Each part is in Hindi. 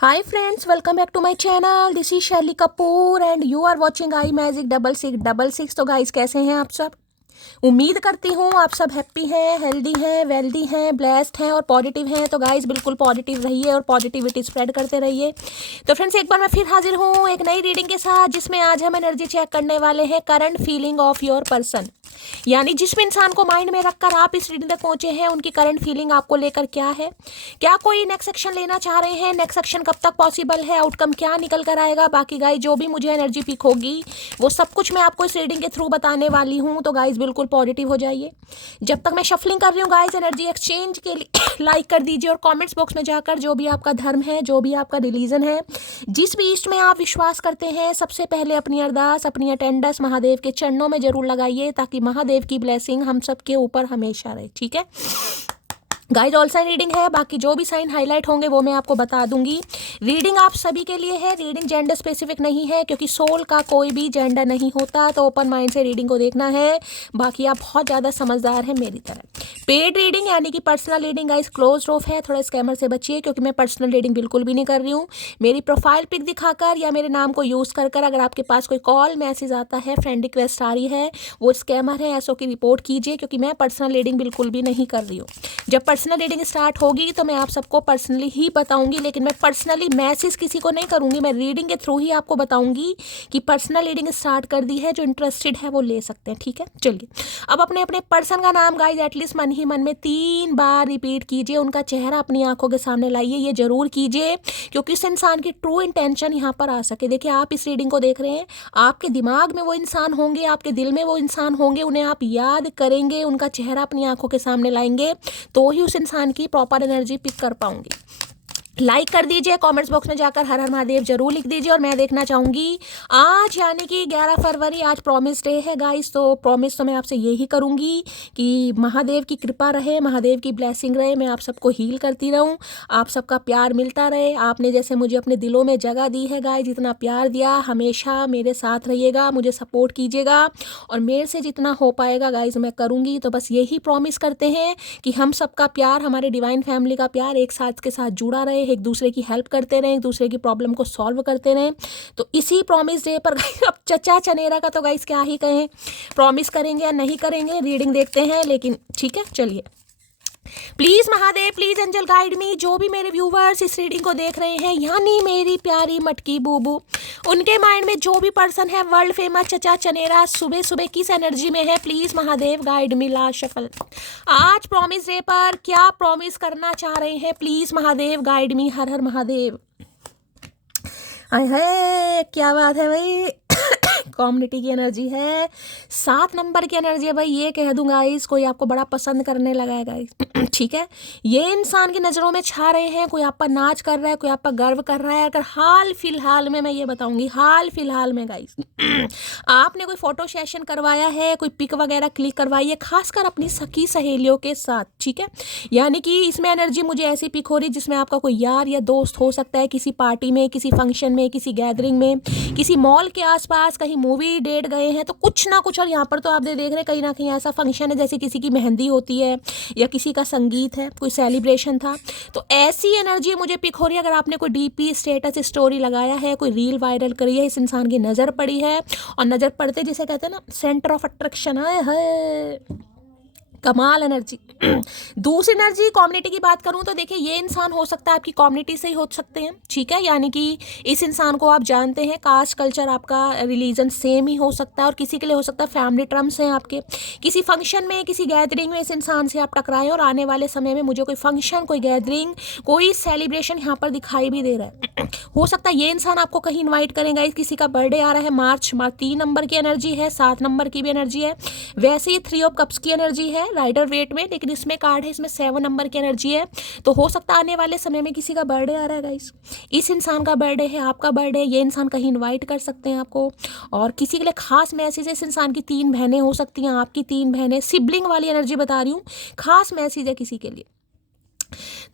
Hi friends, welcome back to my channel. This is Shelly Kapoor and you are watching I magic 6666। तो गाइस कैसे हैं आप सब? उम्मीद करती हूँ आप सब हैप्पी हैं, हेल्दी हैं, वेल्दी हैं, ब्लेस्ड हैं और पॉजिटिव हैं। तो गाइस बिल्कुल पॉजिटिव रहिए और पॉजिटिविटी स्प्रेड करते रहिए। तो फ्रेंड्स एक बार मैं फिर हाजिर हूँ एक नई रीडिंग के साथ, जिसमें आज हम एनर्जी चेक करने वाले हैं current feeling of your person. यानी जिस भी इंसान को माइंड में रखकर आप इस रीडिंग तक पहुंचे हैं, उनकी करंट फीलिंग आपको लेकर क्या है, क्या कोई नेक्स्ट एक्शन लेना चाह रहे हैं, नेक्स्ट एक्शन कब तक पॉसिबल है, आउटकम क्या निकल कर आएगा। बाकी गाइस जो भी मुझे एनर्जी पिक होगी वो सब कुछ मैं आपको इस रीडिंग के थ्रू बताने वाली हूँ। तो गाइस बिल्कुल पॉजिटिव हो जाइए। जब तक मैं शफलिंग कर रही हूँ गाइस, एनर्जी एक्सचेंज के लिए लाइक कर दीजिए और कमेंट्स बॉक्स में जाकर जो भी आपका धर्म है, जो भी आपका रिलीजन है, जिस भी ईस्ट में आप विश्वास करते हैं, सबसे पहले अपनी अरदास, अपनी अटेंडेंस महादेव के चरणों में जरूर लगाइए, ताकि महादेव की ब्लेसिंग हम सबके ऊपर हमेशा रहे। ठीक है गाइस, ऑल साइन रीडिंग है, बाकी जो भी साइन हाईलाइट होंगे वो मैं आपको बता दूंगी। रीडिंग आप सभी के लिए है, रीडिंग जेंडर स्पेसिफिक नहीं है, क्योंकि सोल का कोई भी जेंडर नहीं होता। तो ओपन माइंड से रीडिंग को देखना है। बाकी आप बहुत ज़्यादा समझदार हैं मेरी तरह। पेड रीडिंग यानी कि personal reading guys close of है, थोड़ा स्कैमर से बचिए, क्योंकि मैं पर्सनल रीडिंग बिल्कुल भी नहीं कर रही हूँ। मेरी प्रोफाइल पिक दिखाकर या मेरे नाम को यूज़ कर अगर आपके पास कोई कॉल मैसेज आता है, फ्रेंड रिक्वेस्ट आ रही है, वो स्कैमर है, ऐसो की रिपोर्ट कीजिए, क्योंकि मैं पर्सनल रीडिंग बिल्कुल भी नहीं कर रही हूँ। जब पर्सनल रीडिंग स्टार्ट होगी तो मैं आप सबको पर्सनली ही बताऊंगी, लेकिन मैं पर्सनली मैसेज किसी को नहीं करूंगी। मैं रीडिंग के थ्रू ही आपको बताऊंगी कि पर्सनल रीडिंग स्टार्ट कर दी है, जो इंटरेस्टेड है वो ले सकते हैं। ठीक है, चलिए अब अपने अपने पर्सन का नाम गाइस एटलीस्ट मन ही मन में 3 बार रिपीट कीजिए, उनका चेहरा अपनी आंखों के सामने लाइए। ये जरूर कीजिए क्योंकि उस इंसान की ट्रू इंटेंशन यहाँ पर आ सके। देखिए आप इस रीडिंग को देख रहे हैं, आपके दिमाग में वो इंसान होंगे, आपके दिल में वो इंसान होंगे, उन्हें आप याद करेंगे, उनका चेहरा अपनी आंखों के सामने लाएंगे, तो ही उस इंसान की प्रॉपर एनर्जी पिक कर पाऊंगी। लाइक कर दीजिए, कमेंट्स बॉक्स में जाकर हर हर महादेव जरूर लिख दीजिए। और मैं देखना चाहूँगी आज यानी कि 11 फरवरी, आज प्रॉमिस डे है गाइस। तो प्रॉमिस तो मैं आपसे यही करूँगी कि महादेव की कृपा रहे, महादेव की ब्लेसिंग रहे, मैं आप सबको हील करती रहूँ, आप सबका प्यार मिलता रहे। आपने जैसे मुझे अपने दिलों में जगह दी है गाइस, जितना प्यार दिया, हमेशा मेरे साथ रहिएगा, मुझे सपोर्ट कीजिएगा और मेरे से जितना हो पाएगा गाइस मैं करूँगी। तो बस यही प्रॉमिस करते हैं कि हम सबका प्यार, हमारे डिवाइन फैमिली का प्यार एक साथ के साथ जुड़ा रहे, एक दूसरे की हेल्प करते रहें, एक दूसरे की प्रॉब्लम को सॉल्व करते रहें। तो इसी प्रॉमिस डे पर अब चचा चनेरा का तो गाइस क्या ही कहें, प्रॉमिस करेंगे या नहीं करेंगे, रीडिंग देखते हैं। लेकिन ठीक है, चलिए please Mahadev, please angel guide me. जो भी मेरे व्यूवर्स इस रीडिंग को देख रहे हैं, यानी मेरी प्यारी मटकी बूबू, उनके माइंड में जो भी पर्सन है वर्ल्ड फेमस चचा चनेरा, सुबह सुबह किस एनर्जी में है, please Mahadev guide me. Last shuffle, आज प्रॉमिस डे पर क्या प्रॉमिस करना चाह रहे हैं, प्लीज महादेव गाइड मी। हर हर महादेव। हाय हाय, क्या बात है भाई। कम्युनिटी की एनर्जी है, 7 नंबर की एनर्जी है भाई। ये कह दूंगा गाइस, कोई आपको बड़ा पसंद करने लगा है गाइस। ठीक है, ये इंसान की नज़रों में छा रहे हैं, कोई आप पर नाच कर रहा है, कोई आप पर गर्व कर रहा है। अगर हाल फिलहाल में मैं ये बताऊंगी, हाल फिलहाल में गाइस आपने कोई फोटो सेशन करवाया है, कोई पिक वगैरह क्लिक करवाई है, खासकर अपनी सखी सहेलियों के साथ। ठीक है, यानी कि इसमें एनर्जी मुझे ऐसी पिक हो रही जिसमें आपका कोई यार या दोस्त हो सकता है, किसी पार्टी में, किसी फंक्शन में, किसी गैदरिंग में, किसी मॉल के आसपास, कहीं मूवी डेट गए हैं, तो कुछ ना कुछ। और यहाँ पर तो आप देख रहे हैं कहीं ना कहीं ऐसा फंक्शन है जैसे किसी की मेहंदी होती है या किसी का संगीत है, कोई सेलिब्रेशन था। तो ऐसी एनर्जी मुझे पिक हो रही है। अगर आपने कोई डीपी स्टेटस स्टोरी लगाया है, कोई रील वायरल करी है, इस इंसान की नज़र पड़ी है, और नज़र पड़ते जिसे कहते हैं ना सेंटर ऑफ अट्रैक्शन है, कमाल एनर्जी। दूसरी एनर्जी कम्युनिटी की बात करूं तो देखिए ये इंसान हो सकता है आपकी कम्युनिटी से ही हो सकते हैं। ठीक है, यानी कि इस इंसान को आप जानते हैं, कास्ट कल्चर आपका रिलीजन सेम ही हो सकता है, और किसी के लिए हो सकता है फैमिली टर्म्स हैं आपके, किसी फंक्शन में, किसी गैदरिंग में इस इंसान से आप टकराएं, और आने वाले समय में मुझे कोई फंक्शन, कोई गैदरिंग, कोई सेलिब्रेशन यहाँ पर दिखाई भी दे रहा है। हो सकता है ये इंसान आपको कहीं इन्वाइट करेंगे, किसी का बर्थडे आ रहा है, मार्च 3 नंबर की एनर्जी है, 7 नंबर की भी एनर्जी है। वैसे ही 3 ऑफ कप्स की एनर्जी है राइडर वेट में, लेकिन इसमें कार्ड है, इसमें 7 नंबर की एनर्जी है। तो हो सकता है आने वाले समय में किसी का बर्थडे आ रहा है गाइस, इस इंसान का बर्थडे है, आपका बर्थडे, ये इंसान कहीं इनवाइट कर सकते हैं आपको, और किसी के लिए खास मैसेज है। इस इंसान की 3 बहनें हो सकती हैं, आपकी 3 बहनें, सिबलिंग वाली एनर्जी बता रही हूँ, खास मैसेज है किसी के लिए।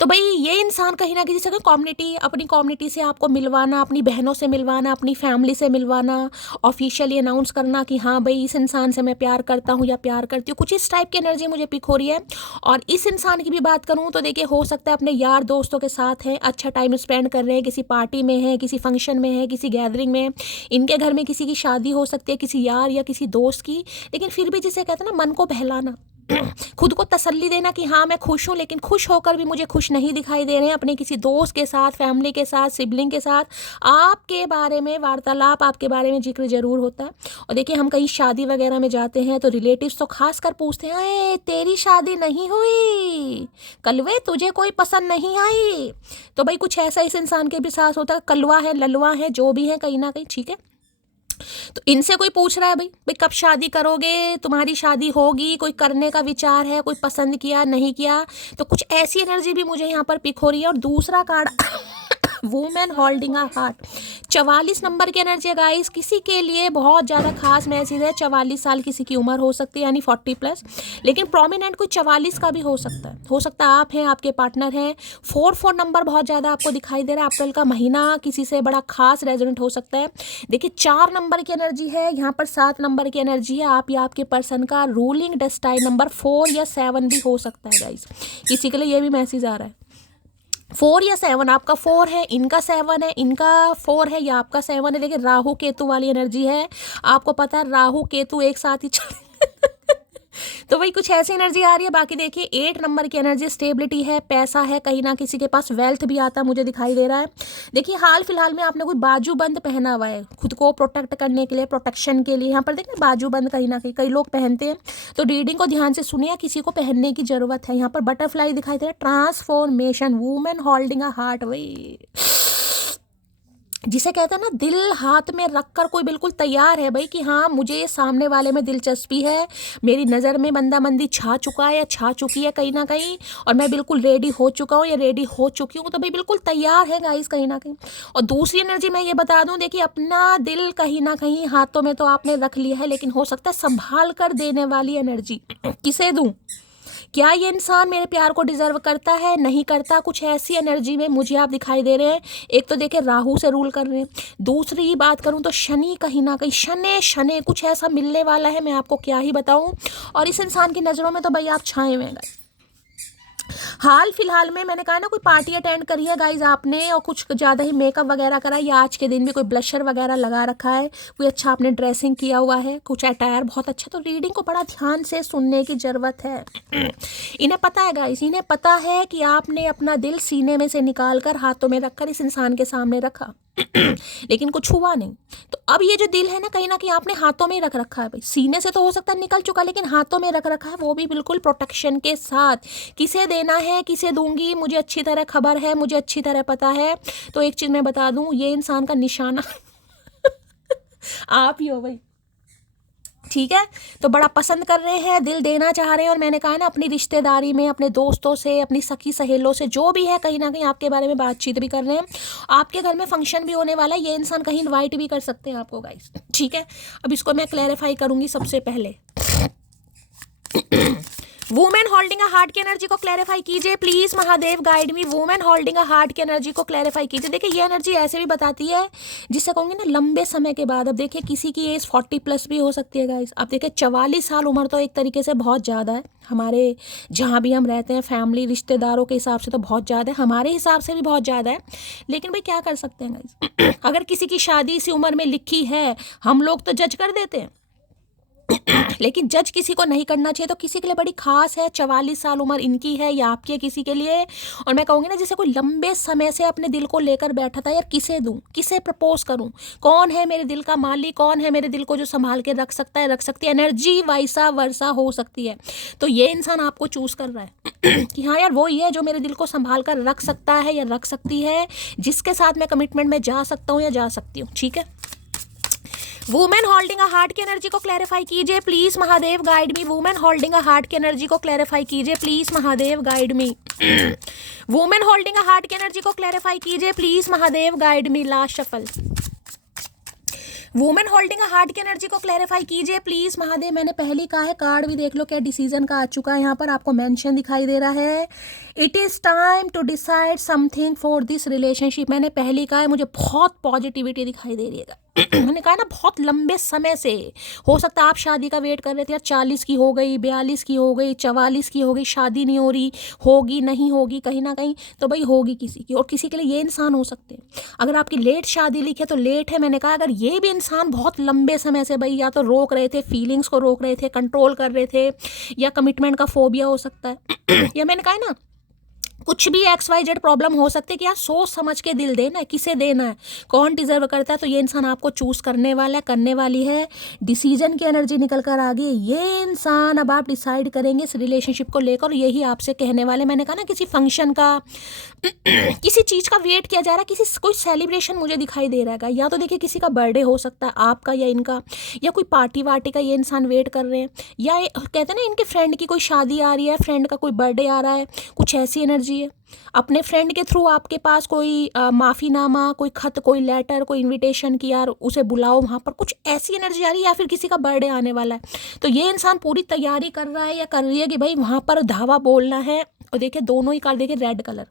तो भाई ये इंसान कहीं ना किसी से कम्युनिटी, अपनी कम्युनिटी से आपको मिलवाना, अपनी बहनों से मिलवाना, अपनी फैमिली से मिलवाना, ऑफिशियली अनाउंस करना कि हाँ भाई इस इंसान से मैं प्यार करता हूँ या प्यार करती हूँ, कुछ इस टाइप की एनर्जी मुझे पिक हो रही है। और इस इंसान की भी बात करूँ तो देखिए हो सकता है अपने यार दोस्तों के साथ हैं, अच्छा टाइम स्पेंड कर रहे हैं, किसी पार्टी में है, किसी फंक्शन में है, किसी गैदरिंग में, इनके घर में किसी की शादी हो सकती है, किसी यार या किसी दोस्त की। लेकिन फिर भी जिसे कहते हैं ना मन को बहलाना, खुद को तसल्ली देना कि हाँ मैं खुश हूँ, लेकिन खुश होकर भी मुझे खुश नहीं दिखाई दे रहे हैं। अपने किसी दोस्त के साथ, फैमिली के साथ, सिबलिंग के साथ आपके बारे में वार्तालाप, आपके बारे में जिक्र जरूर होता है। और देखिए हम कहीं शादी वगैरह में जाते हैं तो रिलेटिव्स तो खास कर पूछते हैं, अरे तेरी शादी नहीं हुई, कलवे तुझे कोई पसंद नहीं आई। तो भाई कुछ ऐसा इस इंसान के भी साथ होता है, कलवा है, ललवा है, जो भी है कहीं ना कहीं, ठीक है। तो इनसे कोई पूछ रहा है भाई भाई कब शादी करोगे, तुम्हारी शादी होगी, कोई करने का विचार है, कोई पसंद किया नहीं किया। तो कुछ ऐसी एनर्जी भी मुझे यहाँ पर पिक हो रही है। और दूसरा card women holding a heart, 44 number की एनर्जी है गाइस, किसी के लिए बहुत ज़्यादा खास मैसेज है। 44 साल किसी की उम्र हो सकती है, यानी 40+, लेकिन प्रोमिनेंट कोई 44 का भी हो सकता है, हो सकता है आप हैं, आपके पार्टनर हैं। 4 नंबर बहुत ज़्यादा आपको दिखाई दे रहा है। अप्रैल का महीना किसी से बड़ा खास रेजोनेट हो सकता है। देखिए 4 नंबर की एनर्जी है, यहाँ पर 7 नंबर की एनर्जी है। आप या आपके पर्सन का रूलिंग डेस्टाइन नंबर 4 या 7 भी हो सकता है गाइस, किसी के लिए ये भी मैसेज आ रहा है। 4 या 7, आपका 4 है, इनका 7 है, इनका 4 है या आपका 7 है। देखिए राहु केतु वाली एनर्जी है, आपको पता है राहु केतु एक साथ ही चल तो वही कुछ ऐसी एनर्जी आ रही है। बाकी देखिए 8 नंबर की एनर्जी स्टेबिलिटी है, पैसा है, कहीं ना किसी के पास वेल्थ भी आता मुझे दिखाई दे रहा है। देखिए हाल फिलहाल में आपने कोई बाजूबंद पहना हुआ है खुद को प्रोटेक्ट करने के लिए, प्रोटेक्शन के लिए। यहाँ पर देखिए बाजूबंद कहीं ना कहीं कई लोग पहनते हैं, तो रीडिंग को ध्यान से सुनिए, किसी को पहनने की जरूरत है। यहाँ पर बटरफ्लाई दिखाई दे रहा है, transformation, women holding a heart, वही जिसे कहते हैं ना दिल हाथ में रखकर कोई बिल्कुल तैयार है भाई कि हाँ मुझे सामने वाले में दिलचस्पी है, मेरी नज़र में बंदाबंदी छा चुका है या छा चुकी है कहीं ना कहीं, और मैं बिल्कुल रेडी हो चुका हूँ या रेडी हो चुकी हूँ, तो भाई बिल्कुल तैयार है गाइस कहीं ना कहीं। और दूसरी एनर्जी मैं ये बता दूँ, देखिए अपना दिल कहीं ना कहीं हाथों में तो आपने रख लिया है, लेकिन हो सकता है संभाल कर देने वाली एनर्जी किसे दूँ, क्या ये इंसान मेरे प्यार को डिजर्व करता है, नहीं करता, कुछ ऐसी एनर्जी में मुझे आप दिखाई दे रहे हैं। एक तो देखिए राहु से रूल कर रहे हैं, दूसरी बात करूं तो शनि कहीं ना कहीं, शनि शनि कुछ ऐसा मिलने वाला है, मैं आपको क्या ही बताऊं। और इस इंसान की नज़रों में तो भाई आप छाए हुए हैं। हाल फिलहाल में मैंने कहा ना कोई पार्टी अटेंड करी है गाइज आपने, और कुछ ज़्यादा ही मेकअप वगैरह करा, या आज के दिन भी कोई ब्लशर वगैरह लगा रखा है, कोई अच्छा आपने ड्रेसिंग किया हुआ है, कुछ अटायर बहुत अच्छा, तो रीडिंग को बड़ा ध्यान से सुनने की ज़रूरत है। इन्हें पता है गाइज, इन्हें पता है कि आपने अपना दिल सीने में से निकाल कर हाथों में रखकर इस इंसान के सामने रखा लेकिन कुछ हुआ नहीं। तो अब ये जो दिल है ना कहीं आपने हाथों में ही रख रखा है भाई, सीने से तो हो सकता है निकल चुका, लेकिन हाथों में रख रखा है, वो भी बिल्कुल प्रोटेक्शन के साथ। किसे देना है, किसे दूंगी, मुझे अच्छी तरह खबर है, मुझे अच्छी तरह पता है। तो एक चीज़ मैं बता दूं, ये इंसान का निशाना आप ही हो भाई, ठीक है। तो बड़ा पसंद कर रहे हैं, दिल देना चाह रहे हैं, और मैंने कहा ना अपनी रिश्तेदारी में, अपने दोस्तों से, अपनी सखी सहेलों से, जो भी है कहीं ना कहीं आपके बारे में बातचीत भी कर रहे हैं। आपके घर में फंक्शन भी होने वाला है, ये इंसान कहीं इनवाइट भी कर सकते हैं आपको गाइस, ठीक है। अब इसको मैं क्लैरिफाई करूंगी सबसे पहले। वुमेन होल्डिंग अ हार्ट की एनर्जी को क्लैरिफाई कीजिए please, Mahadev guide me. Women holding a heart की एनर्जी को क्लैरिफाई कीजिए। देखिए ये एनर्जी ऐसे भी बताती है जिससे कहूँगी ना लंबे समय के बाद। अब देखिए किसी की एज 40+ भी हो सकती है गाइस। अब देखिए 44 साल उम्र तो एक तरीके से बहुत ज़्यादा है, हमारे जहाँ भी हम रहते हैं फैमिली रिश्तेदारों के हिसाब से तो बहुत ज़्यादा है, हमारे हिसाब से भी बहुत ज़्यादा है। लेकिन भाई क्या कर सकते हैं गाइस अगर किसी की शादी इसी उम्र में लिखी है, हम लोग तो जज कर देते हैं लेकिन जज किसी को नहीं करना चाहिए। तो किसी के लिए बड़ी खास है, 44 साल उम्र इनकी है या आपकी है किसी के लिए। और मैं कहूँगी ना जैसे कोई लंबे समय से अपने दिल को लेकर बैठा था, यार किसे दूँ, किसे प्रपोज करूँ, कौन है मेरे दिल का मालिक, कौन है मेरे दिल को जो संभाल के रख सकता है, रख सकती है। एनर्जी वैसा वर्षा हो सकती है। तो ये इंसान आपको चूज कर रहा है कि हाँ यार वो ही है जो मेरे दिल को संभाल कर रख सकता है या रख सकती है, जिसके साथ मैं कमिटमेंट में जा सकता हूँ या जा सकती हूँ, ठीक है। वुमेन होल्डिंग अ हार्ट की एनर्जी को क्लैरिफाई कीजिए please, Mahadev guide me. Women holding a heart की एनर्जी को क्लैरिफाई कीजिए please, Mahadev guide me. Women holding a heart की एनर्जी को क्लैरिफाई कीजिए please, Mahadev guide me. Last shuffle. Women holding a heart की एनर्जी को क्लैरिफाई कीजिए प्लीज महादेव। मैंने पहले कहा है, कार्ड भी देख लो क्या डिसीजन का आ चुका है, यहाँ पर आपको मेंशन दिखाई दे रहा है, it is time to decide something for this relationship. मैंने पहले कहा है, मुझे बहुत पॉजिटिविटी दिखाई दे रही है। मैंने कहा ना, बहुत लंबे समय से हो सकता है आप शादी का वेट कर रहे थे यार, 40 की हो गई, 42 की हो गई, 44 की हो गई, शादी नहीं हो रही, होगी नहीं होगी, कहीं ना कहीं तो भाई होगी किसी की, और किसी के लिए ये इंसान हो सकते हैं। अगर आपकी लेट शादी लिखी है तो लेट है। मैंने कहा अगर ये भी इंसान बहुत लंबे समय से भाई या तो रोक रहे थे, फीलिंग्स को रोक रहे थे, कंट्रोल कर रहे थे, या कमिटमेंट का फोबिया हो सकता है या मैंने कहा ना, कुछ भी XYZ प्रॉब्लम हो सकती है कि यार सोच समझ के दिल देना है, किसे देना है, कौन डिजर्व करता है, तो ये इंसान आपको चूज करने वाला है, करने वाली है। डिसीजन की एनर्जी निकल कर आ गई, ये इंसान अब आप डिसाइड करेंगे इस रिलेशनशिप को लेकर, और यही आपसे कहने वाले। मैंने कहा ना, किसी फंक्शन का किसी चीज का वेट किया जा रहा है, किसी कोई सेलिब्रेशन मुझे दिखाई दे रहा है, या तो देखिए किसी का बर्थडे हो सकता है आपका या इनका, या कोई पार्टी वार्टी का ये इंसान वेट कर रहे हैं, या कहते हैं ना इनके फ्रेंड की कोई शादी आ रही है, फ्रेंड का कोई बर्थडे आ रहा है, कुछ ऐसी एनर्जी है। अपने फ्रेंड के थ्रू आपके पास कोई माफ़ीनामा, कोई खत, कोई लेटर, कोई इनविटेशन की यार उसे बुलाओ वहाँ पर, कुछ ऐसी एनर्जी आ रही है, या फिर किसी का बर्थडे आने वाला है, तो ये इंसान पूरी तैयारी कर रहा है या कर रही है कि भाई वहाँ पर धावा बोलना है। और देखिए दोनों ही कार्ड देखिए रेड कलर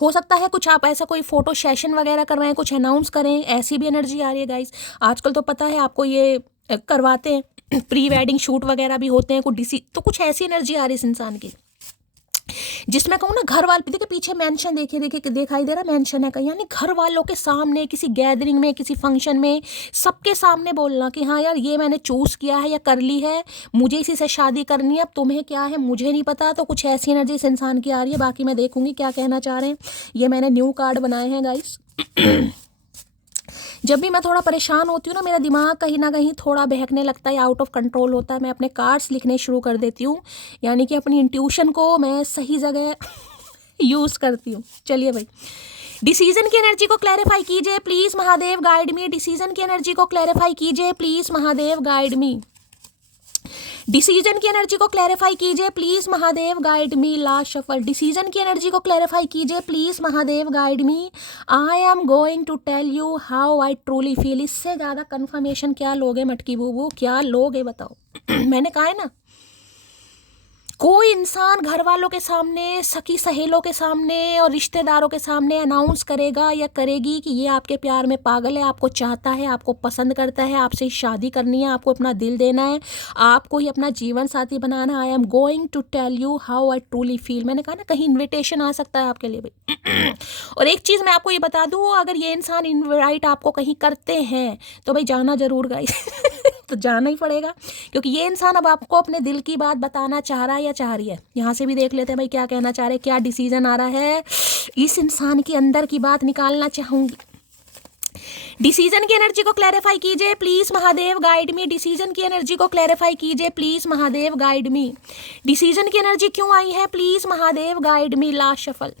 हो सकता है कुछ आप ऐसा कोई फोटो सेशन वगैरह कर रहे हैं, कुछ अनाउंस करें, ऐसी भी एनर्जी आ रही है गाइस। आजकल तो पता है आपको ये करवाते हैं, प्री वेडिंग शूट वगैरह भी होते हैं, तो कुछ ऐसी एनर्जी आ रही है इस इंसान की, जिसमें कहूँ ना घर वाले, देखिए पीछे मेंशन देखिए देखिए दिखाई दे रहा है, मेंशन है कहीं, यानी घर वालों के सामने, किसी गैदरिंग में, किसी फंक्शन में, सबके सामने बोलना कि हाँ यार ये मैंने चूज किया है या कर ली है, मुझे इसी से शादी करनी है, अब तुम्हें क्या है मुझे नहीं पता। तो कुछ ऐसी एनर्जी इस इंसान की आ रही है, बाकी मैं देखूंगी क्या कहना चाह रहे हैं। ये मैंने न्यू कार्ड बनाए हैं गाइस। जब भी मैं थोड़ा परेशान होती हूँ ना, मेरा दिमाग कहीं ना कहीं थोड़ा बहकने लगता है, आउट ऑफ कंट्रोल होता है, मैं अपने कार्ड्स लिखने शुरू कर देती हूँ, यानी कि अपनी इंट्यूशन को मैं सही जगह यूज़ करती हूँ। चलिए भाई, डिसीजन की एनर्जी को क्लैरिफाई कीजिए please Mahadev, guide me. Decision की एनर्जी को क्लैरिफाई कीजिए please Mahadev, guide me. Decision की एनर्जी को क्लैरिफाई कीजिए please Mahadev, guide me. Last shuffle. Decision की एनर्जी को क्लैरिफाई कीजिए please Mahadev, guide me. I am going to tell you how I truly feel. इससे ज़्यादा कंफर्मेशन क्या लोगे मटकी बूबू, क्या लोगे बताओ। मैंने कहा है ना, कोई इंसान घर वालों के सामने, सखी सहेलों के सामने और रिश्तेदारों के सामने अनाउंस करेगा या करेगी कि ये आपके प्यार में पागल है, आपको चाहता है, आपको पसंद करता है, आपसे शादी करनी है, आपको अपना दिल देना है, आपको ही अपना जीवन साथी बनाना। I am going to tell you how I truly feel. मैंने कहा ना, कहीं इन्विटेशन आ सकता है आपके लिए भाई। और एक चीज़ मैं आपको ये बता दूँ, अगर ये इंसान इन्वाइट आपको कहीं करते हैं तो भाई जाना जरूर गाइस। तो जाना ही पड़ेगा, क्योंकि ये इंसान अब आपको अपने दिल की बात बताना चाह रहा है या चाह रही है। यहाँ से भी देख लेते हैं भाई क्या कहना चाह रहे हैं, क्या डिसीजन आ रहा है। इस इंसान के अंदर की बात निकालना चाहूंगी। डिसीजन की एनर्जी को क्लैरिफाई कीजिए please Mahadev, guide me. Decision की एनर्जी को क्लैरिफाई कीजिए please Mahadev, guide me. Decision की एनर्जी क्यों आई है please Mahadev, guide me. Last shuffle.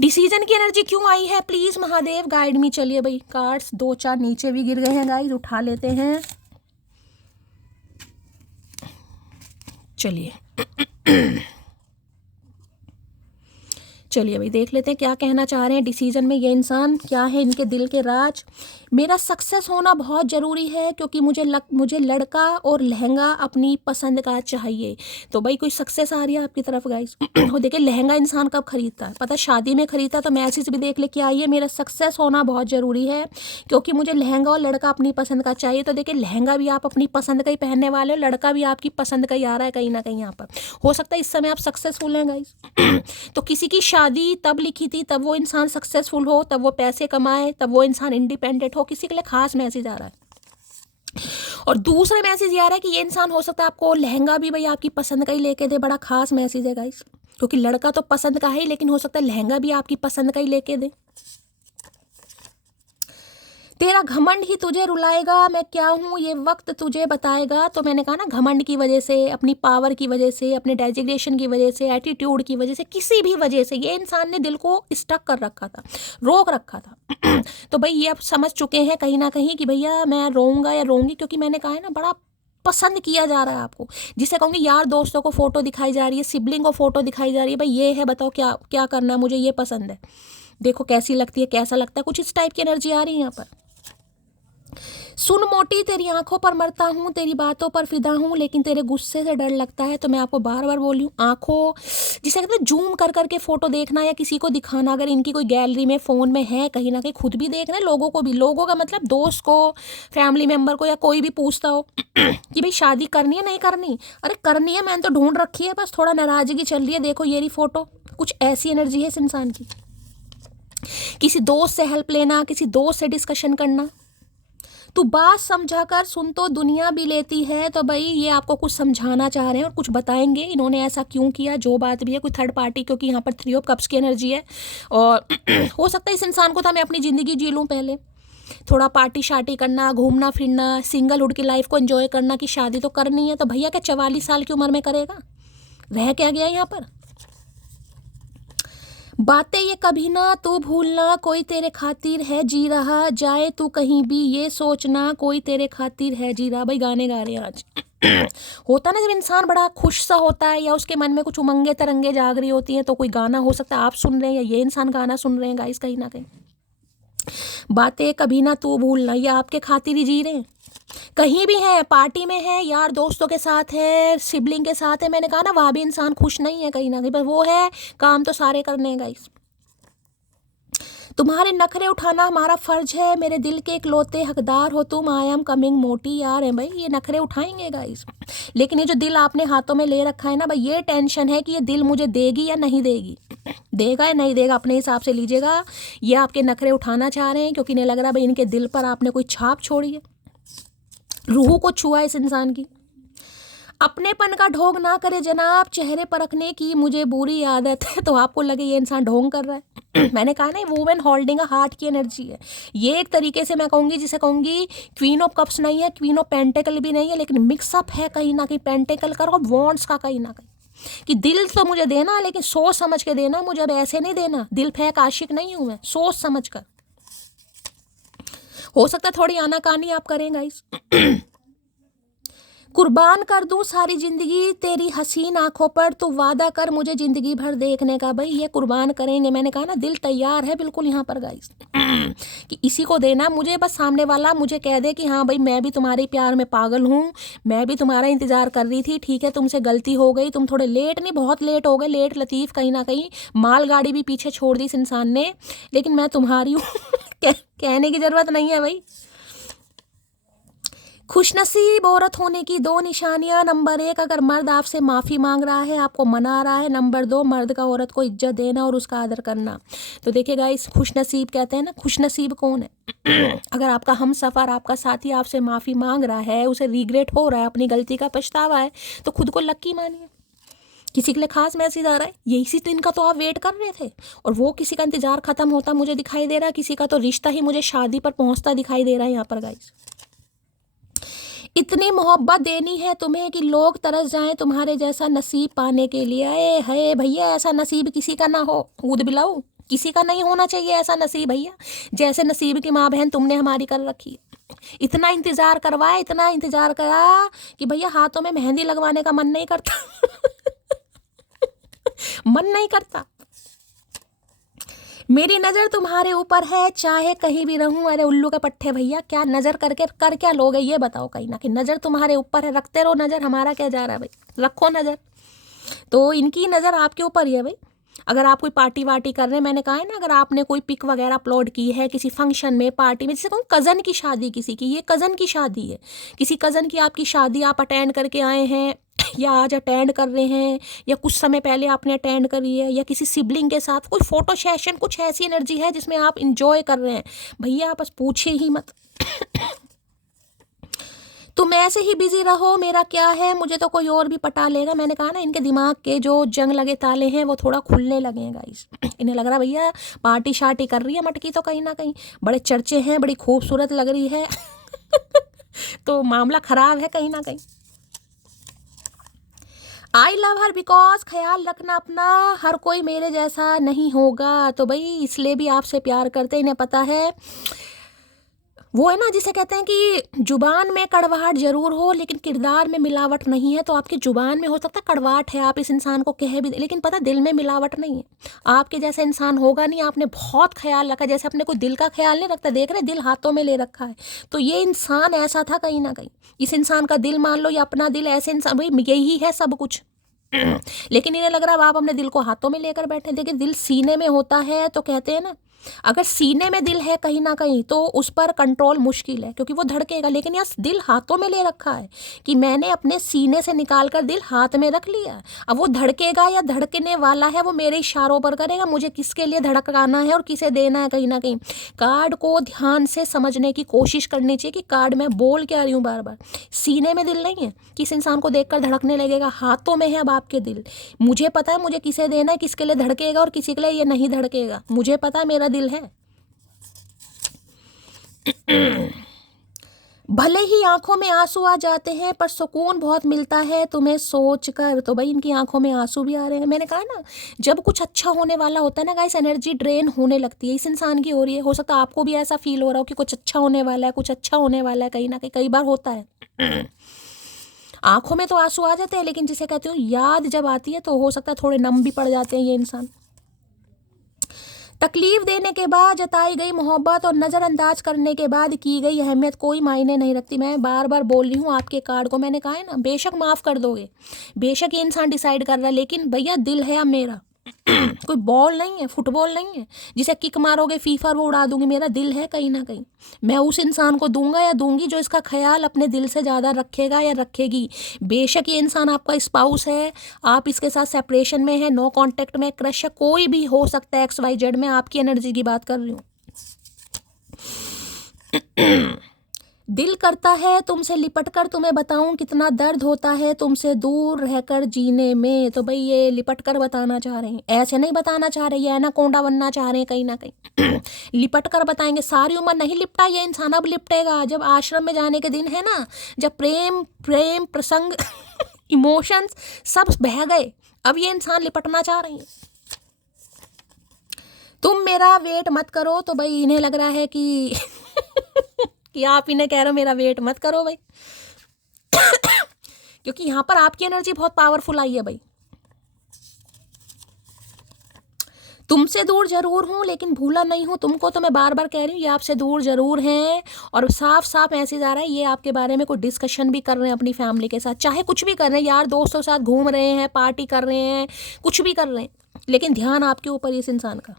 Decision की एनर्जी क्यों आई है प्लीज महादेव, गाइड मी। चलिए भाई, कार्ड्स 2-4 नीचे भी गिर गए हैं गाइस, उठा लेते हैं। चलिए चलिए भाई, देख लेते हैं क्या कहना चाह रहे हैं डिसीजन में ये इंसान, क्या है इनके दिल के राज। मेरा सक्सेस होना बहुत ज़रूरी है, क्योंकि मुझे लड़का और लहंगा अपनी पसंद का चाहिए। तो भाई कोई सक्सेस आ रही है आपकी तरफ गाइस। और देखिए लहंगा इंसान कब खरीदता है पता, शादी में खरीदता। तो मैसेज भी देख ले क्या आई है, मेरा सक्सेस होना बहुत ज़रूरी है क्योंकि मुझे लहंगा और लड़का अपनी पसंद का चाहिए। तो देखिए लहंगा भी आप अपनी पसंद का ही पहनने वाले हो, लड़का भी आपकी पसंद का ही आ रहा है कहीं ना कहीं। यहाँ पर हो सकता है इस समय आप सक्सेसफुल हैं गाइस। तो किसी की शादी तब लिखी थी तब वो इंसान सक्सेसफुल हो, तब वो पैसे कमाए, तब वो इंसान इंडिपेंडेंट हो, किसी के लिए खास मैसेज आ रहा है। और दूसरा मैसेज ये आ रहा है कि ये इंसान हो सकता है आपको लहंगा भी भाई आपकी पसंद का ही लेके दे। बड़ा खास मैसेज है गाइस, क्योंकि लड़का तो पसंद का है, लेकिन हो सकता है लहंगा भी आपकी पसंद का ही लेके दे। तेरा घमंड ही तुझे रुलाएगा, मैं क्या हूँ ये वक्त तुझे बताएगा। तो मैंने कहा ना, घमंड की वजह से, अपनी पावर की वजह से, अपने डेजिग्नेशन की वजह से, एटीट्यूड की वजह से, किसी भी वजह से ये इंसान ने दिल को स्टक कर रखा था, रोक रखा था। तो भाई ये अब समझ चुके हैं कहीं ना कहीं कि भैया मैं रोऊंगा या रोऊंगी, क्योंकि मैंने कहा है ना बड़ा पसंद किया जा रहा है आपको। जिसे कहूँगी यार दोस्तों को फोटो दिखाई जा रही है, सिबलिंग को फोटो दिखाई जा रही है, भाई ये है बताओ क्या क्या करना है, मुझे ये पसंद है। देखो कैसी लगती है, कैसा लगता है, कुछ इस टाइप की एनर्जी आ रही है यहाँ पर। सुन मोटी, तेरी आंखों पर मरता हूँ, तेरी बातों पर फिदा हूँ, लेकिन तेरे गुस्से से डर लगता है। तो मैं आपको बार बार बोली हूँ, आंखों जिसे कहते हैं जूम कर करके फोटो देखना या किसी को दिखाना, अगर इनकी कोई गैलरी में फ़ोन में है, कहीं ना कहीं खुद भी देखना है, लोगों को भी, लोगों का मतलब दोस्त को, फैमिली मेम्बर को, या कोई भी पूछता हो कि भाई शादी करनी है नहीं करनी, अरे करनी है, मैंने तो ढूंढ रखी है, बस थोड़ा नाराज़गी चल रही है, देखो ये रही फोटो। कुछ ऐसी एनर्जी है इस इंसान की। किसी दोस्त से हेल्प लेना, किसी दोस्त से डिस्कशन करना, तू बात समझा कर सुन तो दुनिया भी लेती है। तो भाई ये आपको कुछ समझाना चाह रहे हैं और कुछ बताएंगे इन्होंने ऐसा क्यों किया, जो बात भी है, कोई थर्ड पार्टी, क्योंकि यहाँ पर 3 ऑफ कप्स की एनर्जी है। और हो सकता है इस इंसान को था मैं अपनी ज़िंदगी जी लूँ पहले, थोड़ा पार्टी शार्टी करना, घूमना फिरना, सिंगलहुड की लाइफ को एंजॉय करना, कि शादी तो करनी है। तो भैया क्या 44 साल की उम्र में करेगा, रह क्या गया यहाँ पर। बातें ये कभी ना तू भूलना, कोई तेरे खातिर है जी रहा, जाए तू कहीं भी ये सोचना, कोई तेरे खातिर है जी रहा। भाई गाने गा रहे हैं आज। होता ना जब इंसान बड़ा खुश सा होता है या उसके मन में कुछ उमंगे तरंगे जाग रही होती हैं, तो कोई गाना हो सकता है आप सुन रहे हैं या ये इंसान गाना सुन रहे हैं गाइस, कहीं ना कहीं। बातें कभी ना तू भूलना, ये आपके खातिर ही जी रहे हैं। कहीं भी है, पार्टी में है, यार दोस्तों के साथ है, सिबलिंग के साथ है, मैंने कहा ना वहाँ भी इंसान खुश नहीं है कहीं ना कहीं, बस वो है काम तो सारे करने हैं गाइस। तुम्हारे नखरे उठाना हमारा फर्ज है, मेरे दिल के इकलौते हकदार हो तुम, आई एम कमिंग मोटी। यार है भाई, ये नखरे उठाएंगे गाइस, लेकिन ये जो दिल आपने हाथों में ले रखा है ना भाई, ये टेंशन है कि ये दिल मुझे देगी या नहीं देगी, देगा या नहीं देगा, अपने हिसाब से लीजिएगा। ये आपके नखरे उठाना चाह रहे हैं क्योंकि इन्हें लग रहा है भाई इनके दिल पर आपने कोई छाप छोड़ी है, रूह को छुआ इस इंसान की। अपनेपन का ढोंग ना करे जनाब, चेहरे पर रखने की मुझे बुरी आदत है। तो आपको लगे ये इंसान ढोंग कर रहा है। मैंने कहा ना वुमेन होल्डिंग अ हार्ट की एनर्जी है ये, एक तरीके से मैं कहूँगी, जिसे कहूँगी क्वीन ऑफ कप्स नहीं है, क्वीन ऑफ पेंटेकल भी नहीं है, लेकिन मिक्सअप है कहीं ना कहीं पेंटेकल का और वॉन्ड्स का कहीं ना कहीं, कि दिल तो मुझे देना लेकिन सोच समझ के देना मुझे, अब ऐसे नहीं देना, दिल फेंक आशिक नहीं हूँ मैं, सोच समझ कर। हो सकता है थोड़ी आनाकानी आप करें गाइस। कुर्बान कर दूं सारी जिंदगी तेरी हसीन आंखों पर, तू वादा कर मुझे जिंदगी भर देखने का। भाई ये कुर्बान करेंगे, मैंने कहा ना दिल तैयार है बिल्कुल यहाँ पर गाइस, कि इसी को देना मुझे, बस सामने वाला मुझे कह दे कि हाँ भाई मैं भी तुम्हारे प्यार में पागल हूँ, मैं भी तुम्हारा इंतजार कर रही थी, ठीक है तुमसे गलती हो गई, तुम थोड़े लेट, नहीं बहुत लेट हो गए, लेट लतीफ़ कहीं ना कहीं, मालगाड़ी भी पीछे छोड़ दी इस इंसान ने, लेकिन मैं तुम्हारी हूँ। कहने की जरूरत नहीं है भाई। खुशनसीब औरत होने की 2 निशानियां, नंबर 1 अगर मर्द आपसे माफ़ी मांग रहा है, आपको मना रहा है, नंबर 2 मर्द का औरत को इज्जत देना और उसका आदर करना। तो देखिए गाइस, खुशनसीब कहते हैं ना, खुशनसीब कौन है? अगर आपका हम सफ़र, आपका साथी आपसे माफ़ी मांग रहा है, उसे रिग्रेट हो रहा है, अपनी गलती का पछतावा है, तो खुद को लक्की मानिए। किसी के लिए खास मैसेज आ रहा है, ये इसी दिन का तो आप वेट कर रहे थे, और वो किसी का इंतजार खत्म होता मुझे दिखाई दे रहा है, किसी का तो रिश्ता ही मुझे शादी पर पहुंचता दिखाई दे रहा है यहाँ पर गाइस। इतनी मोहब्बत देनी है तुम्हें कि लोग तरस जाएं तुम्हारे जैसा नसीब पाने के लिए। अरे है भैया, ऐसा नसीब किसी का ना हो, ऊद बिलाऊ, किसी का नहीं होना चाहिए ऐसा नसीब भैया, जैसे नसीब की माँ बहन तुमने हमारी कर रखी है। इतना इंतजार करवाया, इतना इंतजार करा कि भैया हाथों में मेहंदी लगवाने का मन नहीं करता। मन नहीं करता। मेरी नज़र तुम्हारे ऊपर है चाहे कहीं भी रहूं। अरे उल्लू के पट्टे भैया, क्या नज़र करके कर क्या लोगे ये बताओ, कहीं ना कहीं नज़र तुम्हारे ऊपर है, रखते रहो नज़र, हमारा क्या जा रहा है भाई, रखो नज़र। तो इनकी नज़र आपके ऊपर ही है भाई। अगर आप कोई पार्टी वार्टी कर रहे हैं, मैंने कहा है ना, अगर आपने कोई पिक वगैरह अपलोड की है किसी फंक्शन में, पार्टी में, जैसे कहूँ कज़न की शादी किसी की, ये कज़न की शादी है, किसी कज़न की आपकी शादी आप अटेंड करके आए हैं या आज अटेंड कर रहे हैं, या कुछ समय पहले आपने अटेंड करी है, या किसी सिबलिंग के साथ कोई फोटो सेशन, कुछ ऐसी एनर्जी है जिसमें आप इंजॉय कर रहे हैं, भैया आप बस पूछे ही मत। तुम ऐसे ही बिजी रहो, मेरा क्या है, मुझे तो कोई और भी पटा लेगा। मैंने कहा ना इनके दिमाग के जो जंग लगे ताले हैं वो थोड़ा खुलने लगे हैं गाइस। इन्हें लग रहा भैया पार्टी शार्टी कर रही है मटकी, तो कहीं ना कहीं बड़े चर्चे हैं, बड़ी खूबसूरत लग रही है। तो मामला खराब है कहीं ना कहीं। आई लव हर बिकॉज, ख्याल रखना अपना, हर कोई मेरे जैसा नहीं होगा। तो भाई इसलिए भी आपसे प्यार करते, इन्हें पता है वो है ना जिसे कहते हैं कि जुबान में कड़वाहट जरूर हो लेकिन किरदार में मिलावट नहीं है। तो आपकी जुबान में हो सकता है कड़वाहट है, आप इस इंसान को कह भी, लेकिन पता दिल में मिलावट नहीं है। आपके जैसा इंसान होगा नहीं, आपने बहुत ख्याल रखा, जैसे अपने कोई दिल का ख्याल नहीं रखता, देख रहे दिल हाथों में ले रखा है। तो ये इंसान ऐसा था कहीं ना कहीं। इस इंसान का दिल मान लो या अपना दिल, ऐसे इंसान भाई यही है सब कुछ। लेकिन इन्हें लग रहा है आप अपने दिल को हाथों में लेकर बैठे। देखिए दिल सीने में होता है तो कहते हैं ना, अगर सीने में दिल है कहीं ना कहीं तो उस पर कंट्रोल मुश्किल है क्योंकि वो धड़केगा। लेकिन यार दिल हाथों में ले रखा है कि मैंने अपने सीने से निकाल कर दिल हाथ में रख लिया। अब वो धड़केगा या धड़कने वाला है वो मेरे इशारों पर करेगा, मुझे किसके लिए धड़काना है और किसे देना है। कहीं ना कहीं कार्ड को ध्यान से समझने की कोशिश करनी चाहिए कि कार्ड मैं बोल क्या रही हूँ बार बार। सीने में दिल नहीं है, किस इंसान को देखकर धड़कने लगेगा, हाथों में है अब आपके दिल। मुझे पता है मुझे किसे देना है, किसके लिए धड़केगा और किसी के लिए ये नहीं धड़केगा। मुझे पता है मेरा दिल है। भले ही आंखों में आंसू आ जाते हैं पर सुकून बहुत मिलता है तुम्हें सोचकर। तो भाई इनकी आंखों में आंसू भी आ रहे हैं। मैंने कहा ना जब कुछ अच्छा होने वाला होता है ना गाइस, एनर्जी ड्रेन होने लगती है। इस इंसान की हो रही है, हो सकता है आपको भी ऐसा फील हो रहा हो कि कुछ अच्छा होने वाला है, कुछ अच्छा होने वाला है। कहीं ना कहीं कई बार होता है आंखों में तो आंसू आ जाते हैं, लेकिन जिसे कहते हो याद जब आती है तो हो सकता है थोड़े नम भी पड़ जाते हैं ये इंसान। तकलीफ देने के बाद जताई गई मोहब्बत और नज़रअंदाज करने के बाद की गई अहमियत कोई मायने नहीं रखती। मैं बार बार बोल रही हूँ आपके कार्ड को, मैंने कहा है ना बेशक माफ़ कर दोगे, बेशक ये इंसान डिसाइड कर रहा है, लेकिन भैया दिल है अब मेरा। कोई बॉल नहीं है, फुटबॉल नहीं है जिसे किक मारोगे फीफा वो उड़ा दूंगी। मेरा दिल है कहीं ना कहीं, मैं उस इंसान को दूंगा या दूंगी जो इसका ख्याल अपने दिल से ज़्यादा रखेगा या रखेगी। बेशक ये इंसान आपका स्पाउस है, आप इसके साथ सेपरेशन में है, नो कांटेक्ट में, क्रश है, कोई भी हो सकता है, XYZ। में आपकी एनर्जी की बात कर रही हूँ। दिल करता है तुमसे लिपट कर तुम्हें बताऊं कितना दर्द होता है तुमसे दूर रहकर जीने में। तो भाई ये लिपट कर बताना चाह रहे हैं, ऐसे नहीं बताना चाह रहे, ये एनाकोंडा बनना चाह रहे हैं कहीं ना कहीं। लिपट कर बताएंगे। सारी उम्र नहीं लिपटा ये इंसान, अब लिपटेगा जब आश्रम में जाने के दिन है ना, जब प्रेम प्रेम प्रसंग इमोशंस सब बह गए, अब ये इंसान लिपटना चाह रही है। तुम मेरा वेट मत करो। तो भाई इन्हें लग रहा है कि कि आप इन्हें कह रहे हो मेरा वेट मत करो भाई क्योंकि यहाँ पर आपकी एनर्जी बहुत पावरफुल आई है भाई। तुमसे दूर जरूर हूँ लेकिन भूला नहीं हूँ तुमको। तो मैं बार बार कह रही हूँ ये आपसे दूर जरूर हैं और साफ साफ मैसेज आ रहा है ये आपके बारे में कोई डिस्कशन भी कर रहे हैं अपनी फैमिली के साथ, चाहे कुछ भी कर रहे हैं, यार दोस्तों के साथ घूम रहे हैं, पार्टी कर रहे हैं, कुछ भी कर रहे हैं, लेकिन ध्यान आपके ऊपर इस इंसान का।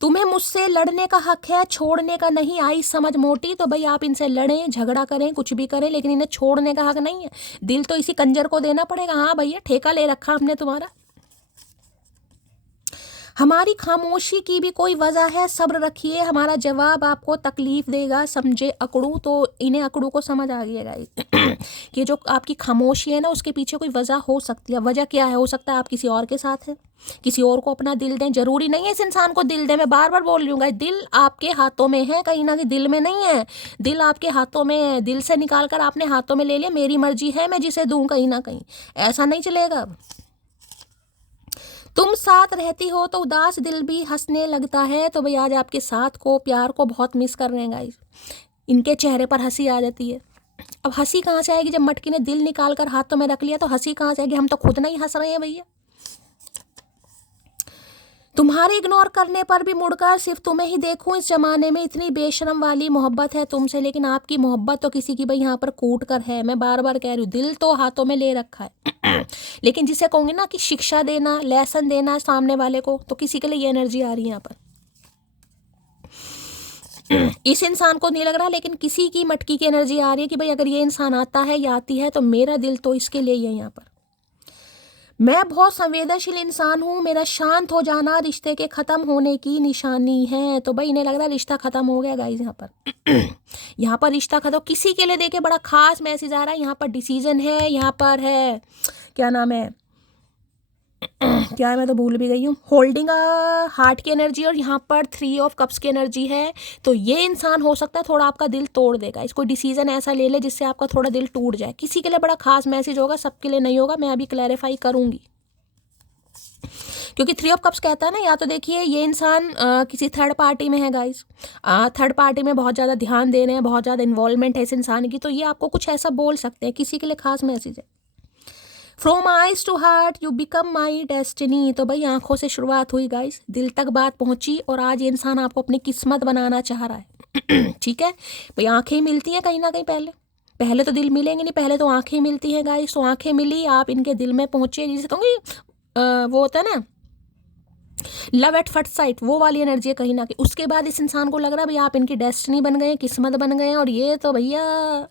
तुम्हें मुझसे लड़ने का हक है, छोड़ने का नहीं, आई समझ मोटी। तो भाई आप इनसे लड़ें, झगड़ा करें, कुछ भी करें, लेकिन इन्हें छोड़ने का हक नहीं है। दिल तो इसी कंजर को देना पड़ेगा। हाँ भैया ठेका ले रखा हमने तुम्हारा। हमारी खामोशी की भी कोई वजह है, सब्र रखिए, हमारा जवाब आपको तकलीफ देगा, समझे अकड़ू। तो इन्हें अकड़ू को समझ आ गया गाइस कि जो आपकी खामोशी है ना उसके पीछे कोई वजह हो सकती है। वजह क्या है? हो सकता है आप किसी और के साथ हैं, किसी और को अपना दिल दें। जरूरी नहीं है इस इंसान को दिल दें, मैं बार बार बोल रही हूँ गाइस, दिल आपके हाथों में है, कहीं ना कहीं दिल में नहीं है। दिल आपके हाथों में है, दिल से निकाल कर आपने हाथों में ले लिया, मेरी मर्जी है मैं जिसे दूँ। कहीं ना कहीं ऐसा नहीं चलेगा अब। तुम साथ रहती हो तो उदास दिल भी हंसने लगता है। तो भाई आज आपके साथ को, प्यार को बहुत मिस कर रहे हैं गाइस। इनके चेहरे पर हंसी आ जाती है। अब हंसी कहाँ से आएगी जब मटकी ने दिल निकाल कर हाथों में रख लिया? तो हंसी कहाँ से आएगी? हम तो खुद नहीं हंस रहे हैं भैया। तुम्हारे इग्नोर करने पर भी मुड़कर सिर्फ तुम्हें ही देखूं इस जमाने में, इतनी बेशरम वाली मोहब्बत है तुमसे। लेकिन आपकी मोहब्बत तो किसी की भाई यहाँ पर कूट कर है। मैं बार बार कह रही हूँ दिल तो हाथों में ले रखा है लेकिन जिसे कहूँगी ना कि शिक्षा देना, लेसन देना सामने वाले को, तो किसी के लिए ये एनर्जी आ रही है यहाँ पर। इस इंसान को नहीं लग रहा, लेकिन किसी की मटकी की एनर्जी आ रही है कि भाई अगर ये इंसान आता है या आती है तो मेरा दिल तो इसके लिए ही है यहाँ पर। मैं बहुत संवेदनशील इंसान हूँ, मेरा शांत हो जाना रिश्ते के ख़त्म होने की निशानी है। तो भाई इन्हें लग रहा है रिश्ता ख़त्म हो गया गाइस यहाँ पर यहाँ पर रिश्ता ख़त्म किसी के लिए। देखे बड़ा खास मैसेज आ रहा है यहाँ पर, डिसीजन है यहाँ पर, है क्या नाम है क्या है मैं तो भूल भी गई हूँ, होल्डिंग हार्ट की एनर्जी और यहाँ पर 3 ऑफ कप्स की एनर्जी है। तो ये इंसान हो सकता है थोड़ा आपका दिल तोड़ देगा। इसको डिसीजन ऐसा ले ले जिससे आपका थोड़ा दिल टूट जाए। किसी के लिए बड़ा खास मैसेज होगा, सबके लिए नहीं होगा, मैं अभी क्लैरिफाई करूँगी। क्योंकि 3 ऑफ कप्स कहता है ना, या तो देखिए ये इंसान किसी थर्ड पार्टी में है गाइस, थर्ड पार्टी में बहुत ज़्यादा ध्यान दे रहे हैं, बहुत ज़्यादा इन्वॉल्वमेंट है इस इंसान की, तो ये आपको कुछ ऐसा बोल सकते हैं, किसी के लिए खास मैसेज है। From eyes to heart you become my destiny. तो भाई आंखों से शुरुआत हुई गाइस, दिल तक बात पहुंची और आज ये इंसान आपको अपनी किस्मत बनाना चाह रहा है। ठीक है भाई, आंखें मिलती हैं कहीं ना कहीं, पहले तो दिल मिलेंगे नहीं, पहले तो आंखें मिलती हैं गाइस। तो आंखें मिली, आप इनके दिल में पहुंचे, जिसे कहूँगी वो होता है ना लव एट फर्स्ट साइट, वो वाली एनर्जी है कहीं ना कहीं। उसके बाद इस इंसान को लग रहा है भाई आप इनकी डेस्टिनी बन गए, किस्मत बन गए। और ये तो भैया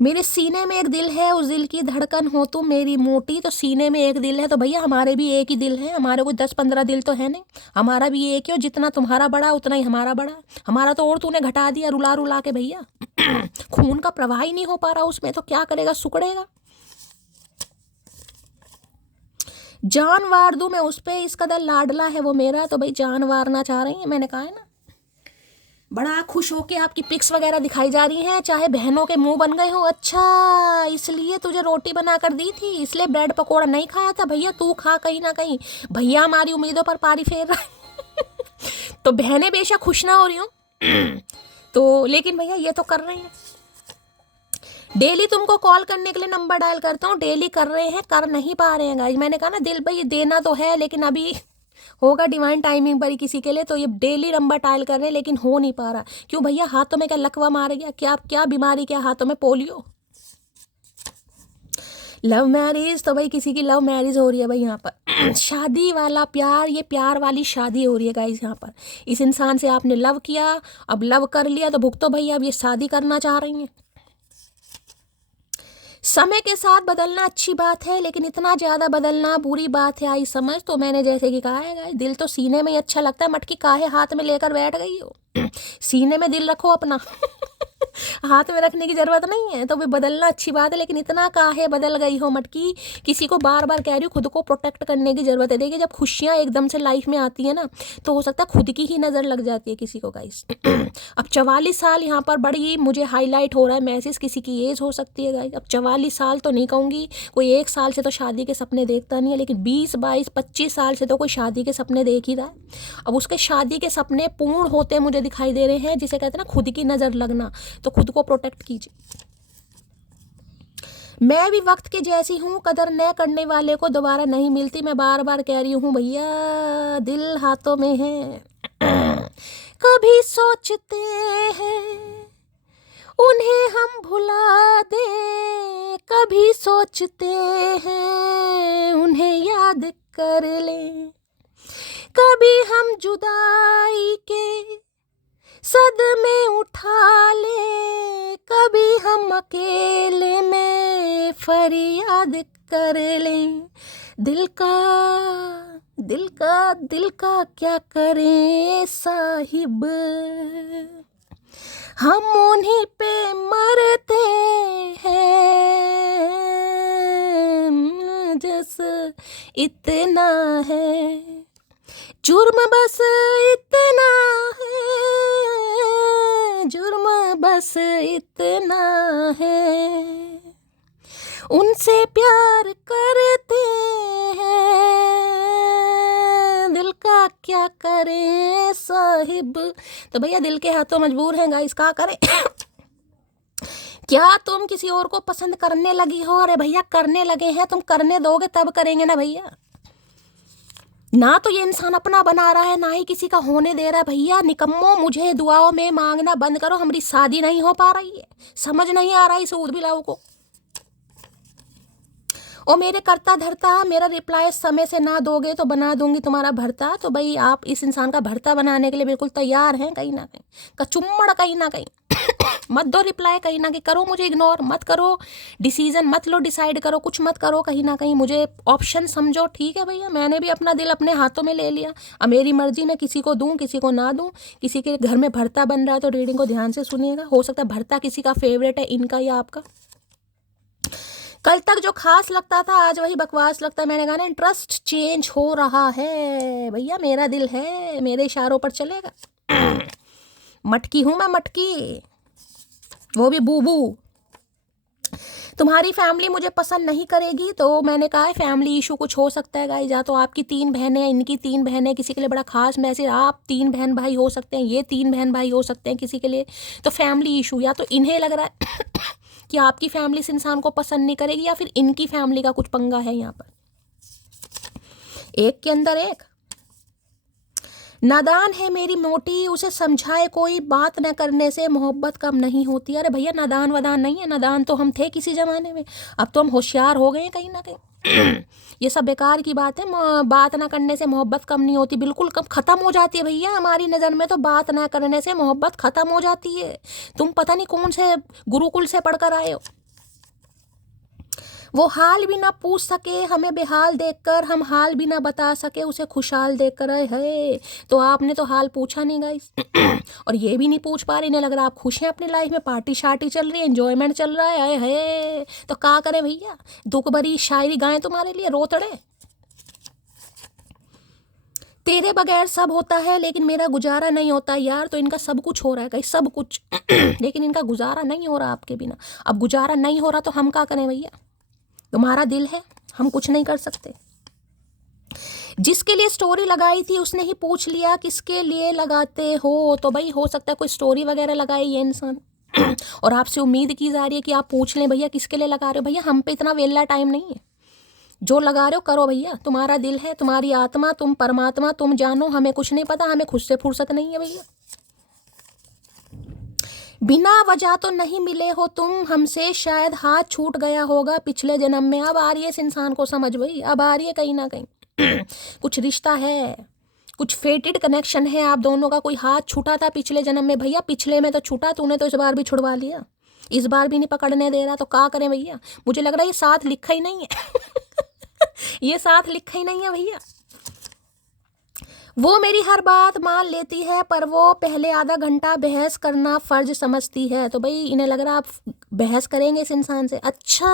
मेरे सीने में एक दिल है, उस दिल की धड़कन हो तुम मेरी मोटी। तो सीने में एक दिल है, तो भैया हमारे भी एक ही दिल है, हमारे कोई 10-15 दिल तो है नहीं, हमारा भी एक ही। और जितना तुम्हारा बड़ा उतना ही हमारा बड़ा, हमारा तो और तूने घटा दिया रुला रुला के भैया। खून का प्रवाह ही नहीं हो पा रहा उसमें, तो क्या करेगा, सुकड़ेगा। जान वार दूं मैं उस पे, इस कदर लाडला है वो मेरा। तो भाई जान वारना चाह रही है, मैंने कहा है ना। बड़ा खुश होके आपकी पिक्स वगैरह दिखाई जा रही हैं, चाहे बहनों के मुंह बन गए हो। अच्छा इसलिए तुझे रोटी बना कर दी थी, इसलिए ब्रेड पकौड़ा नहीं खाया था भैया, तू खा कहीं ना कहीं। भैया हमारी उम्मीदों पर पारी फेर रहा है। तो बहनें बेशक खुश ना हो रही हो तो, लेकिन भैया ये तो कर रहे हैं। डेली तुमको कॉल करने के लिए नंबर डायल करता हूँ, डेली कर रहे हैं, कर नहीं पा रहे हैं गाइस। मैंने कहा ना दिल भाई देना तो है, लेकिन अभी होगा डिवाइन टाइमिंग पर ही किसी के लिए। तो ये डेली नंबर डायल कर रहे हैं, लेकिन हो नहीं पा रहा। क्यों भैया, हाथों में क्या लकवा मार गया, क्या क्या बीमारी, क्या हाथों में पोलियो। लव मैरिज, तो भाई किसी की लव मैरिज हो रही है भाई यहाँ पर। शादी वाला प्यार, ये प्यार वाली शादी हो रही है गाइस यहाँ पर। इस इंसान से आपने लव किया, अब लव कर लिया तो भुगतो भैया, अब ये शादी करना चाह रही हैं। समय के साथ बदलना अच्छी बात है, लेकिन इतना ज़्यादा बदलना बुरी बात है, आई समझ। तो मैंने जैसे कि कहा है गाइस, दिल तो सीने में ही अच्छा लगता है। मटकी काहे हाथ में लेकर बैठ गई हो, सीने में दिल रखो अपना। हाथ में रखने की जरूरत नहीं है। तो भी बदलना अच्छी बात है, लेकिन इतना काहे बदल गई हो मटकी। किसी को बार बार कह रही हूँ, खुद को प्रोटेक्ट करने की जरूरत है। देखिए जब खुशियाँ एकदम से लाइफ में आती है ना, तो हो सकता है खुद की ही नज़र लग जाती है किसी को गाइस। अब 44 साल यहाँ पर बड़ी मुझे हाईलाइट हो रहा है मैसेज, किसी की एज हो सकती है गाइस। अब 44 साल तो नहीं कहूँगी, कोई 1 साल से तो शादी के सपने देखता नहीं है, लेकिन 20, 22, 25 साल से तो कोई शादी के सपने देख ही रहा है। अब उसके शादी के सपने पूर्ण होते मुझे दिखाई दे रहे हैं, जिसे कहते हैं ना खुद की नज़र लगना। तो खुद को प्रोटेक्ट कीजिए। मैं भी वक्त के जैसी हूँ, कदर न करने वाले को दोबारा नहीं मिलती। मैं बार बार कह रही हूँ भैया, दिल हाथों में है। कभी सोचते हैं उन्हें हम भुला दें, कभी सोचते हैं उन्हें याद कर लें। कभी हम जुदाई के सदमे उठा ले, कभी हम अकेले में फरियाद कर लें। दिल का क्या करें साहिब, हम उन्हीं पे मरते हैं। जस इतना है, जुर्म बस इतना है, जुर्म बस इतना है। उनसे प्यार करते हैं, दिल का क्या करें साहिब। तो भैया दिल के हाथों मजबूर हैं गाइस, क्या करें। क्या तुम किसी और को पसंद करने लगी हो? अरे भैया करने लगे हैं, तुम करने दोगे तब करेंगे ना भैया। ना तो ये इंसान अपना बना रहा है, ना ही किसी का होने दे रहा है। भैया निकम्मो, मुझे दुआओं में मांगना बंद करो, हमारी शादी नहीं हो पा रही है। समझ नहीं आ रहा इस ऊद बिलाऊ को। और मेरे करता धरता, मेरा रिप्लाई समय से ना दोगे तो बना दूंगी तुम्हारा भरता। तो भाई आप इस इंसान का भरता बनाने के लिए बिल्कुल तैयार हैं कहीं ना कहीं, कचुम्मड़ कहीं ना कहीं। मत दो रिप्लाई, कहीं ना कहीं करो मुझे इग्नोर, मत करो डिसीजन, मत लो डिसाइड करो, कुछ मत करो, कहीं ना कहीं मुझे ऑप्शन समझो। ठीक है भैया, मैंने भी अपना दिल अपने हाथों में ले लिया। अब मेरी मर्जी, मैं किसी को दूं किसी को ना दूं। किसी के घर में भरता बन रहा है तो रीडिंग को ध्यान से सुनिएगा, हो सकता है भरता किसी का फेवरेट है, इनका या आपका। कल तक जो खास लगता था आज वही बकवास लगता है। मैंने कहा ना इंटरेस्ट चेंज हो रहा है भैया, मेरा दिल है, मेरे इशारों पर चलेगा। मटकी हूं मैं, मटकी, वो भी बूबू। तुम्हारी फैमिली मुझे पसंद नहीं करेगी, तो मैंने कहा है फैमिली इशू कुछ हो सकता है गाइस। या तो आपकी 3 बहनें, इनकी 3 बहनें, किसी के लिए बड़ा खास मैसेज, आप 3 बहन भाई हो सकते हैं, ये 3 बहन भाई हो सकते हैं किसी के लिए। तो फैमिली इशू, या तो इन्हें लग रहा है कि आपकी फैमिली इस इंसान को पसंद नहीं करेगी, या फिर इनकी फैमिली का कुछ पंगा है यहाँ पर। एक के अंदर एक। नादान है मेरी मोटी, उसे समझाए कोई, बात न करने से मोहब्बत कम नहीं होती। अरे भैया नादान वादान नहीं है, नादान तो हम थे किसी ज़माने में, अब तो हम होशियार हो गए हैं कहीं ना कहीं। ये सब बेकार की बात है। बात ना करने से मोहब्बत कम नहीं होती, बिल्कुल कम, ख़त्म हो जाती है भैया। हमारी नज़र में तो बात ना करने से मोहब्बत ख़त्म हो जाती है। तुम पता नहीं कौन से गुरुकुल से पढ़कर आए हो। वो हाल भी ना पूछ सके हमें बेहाल देखकर, हम हाल भी ना बता सके उसे खुशहाल देखकर। है तो आपने तो हाल पूछा नहीं गाइस। और ये भी नहीं पूछ पा रहे, इन्हें लग रहा आप खुश हैं अपनी लाइफ में, पार्टी शार्टी चल रही है, एंजॉयमेंट चल रहा है। तो क्या करें भैया, दुख भरी शायरी गाएं तुम्हारे लिए, रोतड़े। तेरे बगैर सब होता है लेकिन मेरा गुजारा नहीं होता यार। तो इनका सब कुछ हो रहा है गाइस, सब कुछ लेकिन इनका गुजारा नहीं हो रहा आपके बिना। अब गुजारा नहीं हो रहा तो हम क्या करें भैया, तुम्हारा दिल है, हम कुछ नहीं कर सकते। जिसके लिए स्टोरी लगाई थी उसने ही पूछ लिया किसके लिए लगाते हो। तो भाई हो सकता है कोई स्टोरी वगैरह लगाए ये इंसान और आपसे उम्मीद की जा रही है कि आप पूछ लें भैया किसके लिए लगा रहे हो। भैया हम पे इतना वेला टाइम नहीं है, जो लगा रहे हो करो भैया, तुम्हारा दिल है, तुम्हारी आत्मा, तुम परमात्मा, तुम जानो, हमें कुछ नहीं पता, हमें खुद से फुर्सत नहीं है भैया। बिना वजह तो नहीं मिले हो तुम हमसे, शायद हाथ छूट गया होगा पिछले जन्म में। अब आ रही है इस इंसान को समझ भाई, अब आ रही है कहीं ना कहीं कुछ रिश्ता है, कुछ फेटेड कनेक्शन है आप दोनों का। कोई हाथ छूटा था पिछले जन्म में भैया, पिछले में तो छूटा, तूने तो इस बार भी छुड़वा लिया, इस बार भी नहीं पकड़ने दे रहा। तो क्या करें भैया, मुझे लग रहा है ये साथ लिखा ही नहीं है ये साथ लिखा ही नहीं है भैया। वो मेरी हर बात मान लेती है पर वो पहले आधा घंटा बहस करना फर्ज समझती है। तो भाई इन्हें लग रहा आप बहस करेंगे इस इंसान से। अच्छा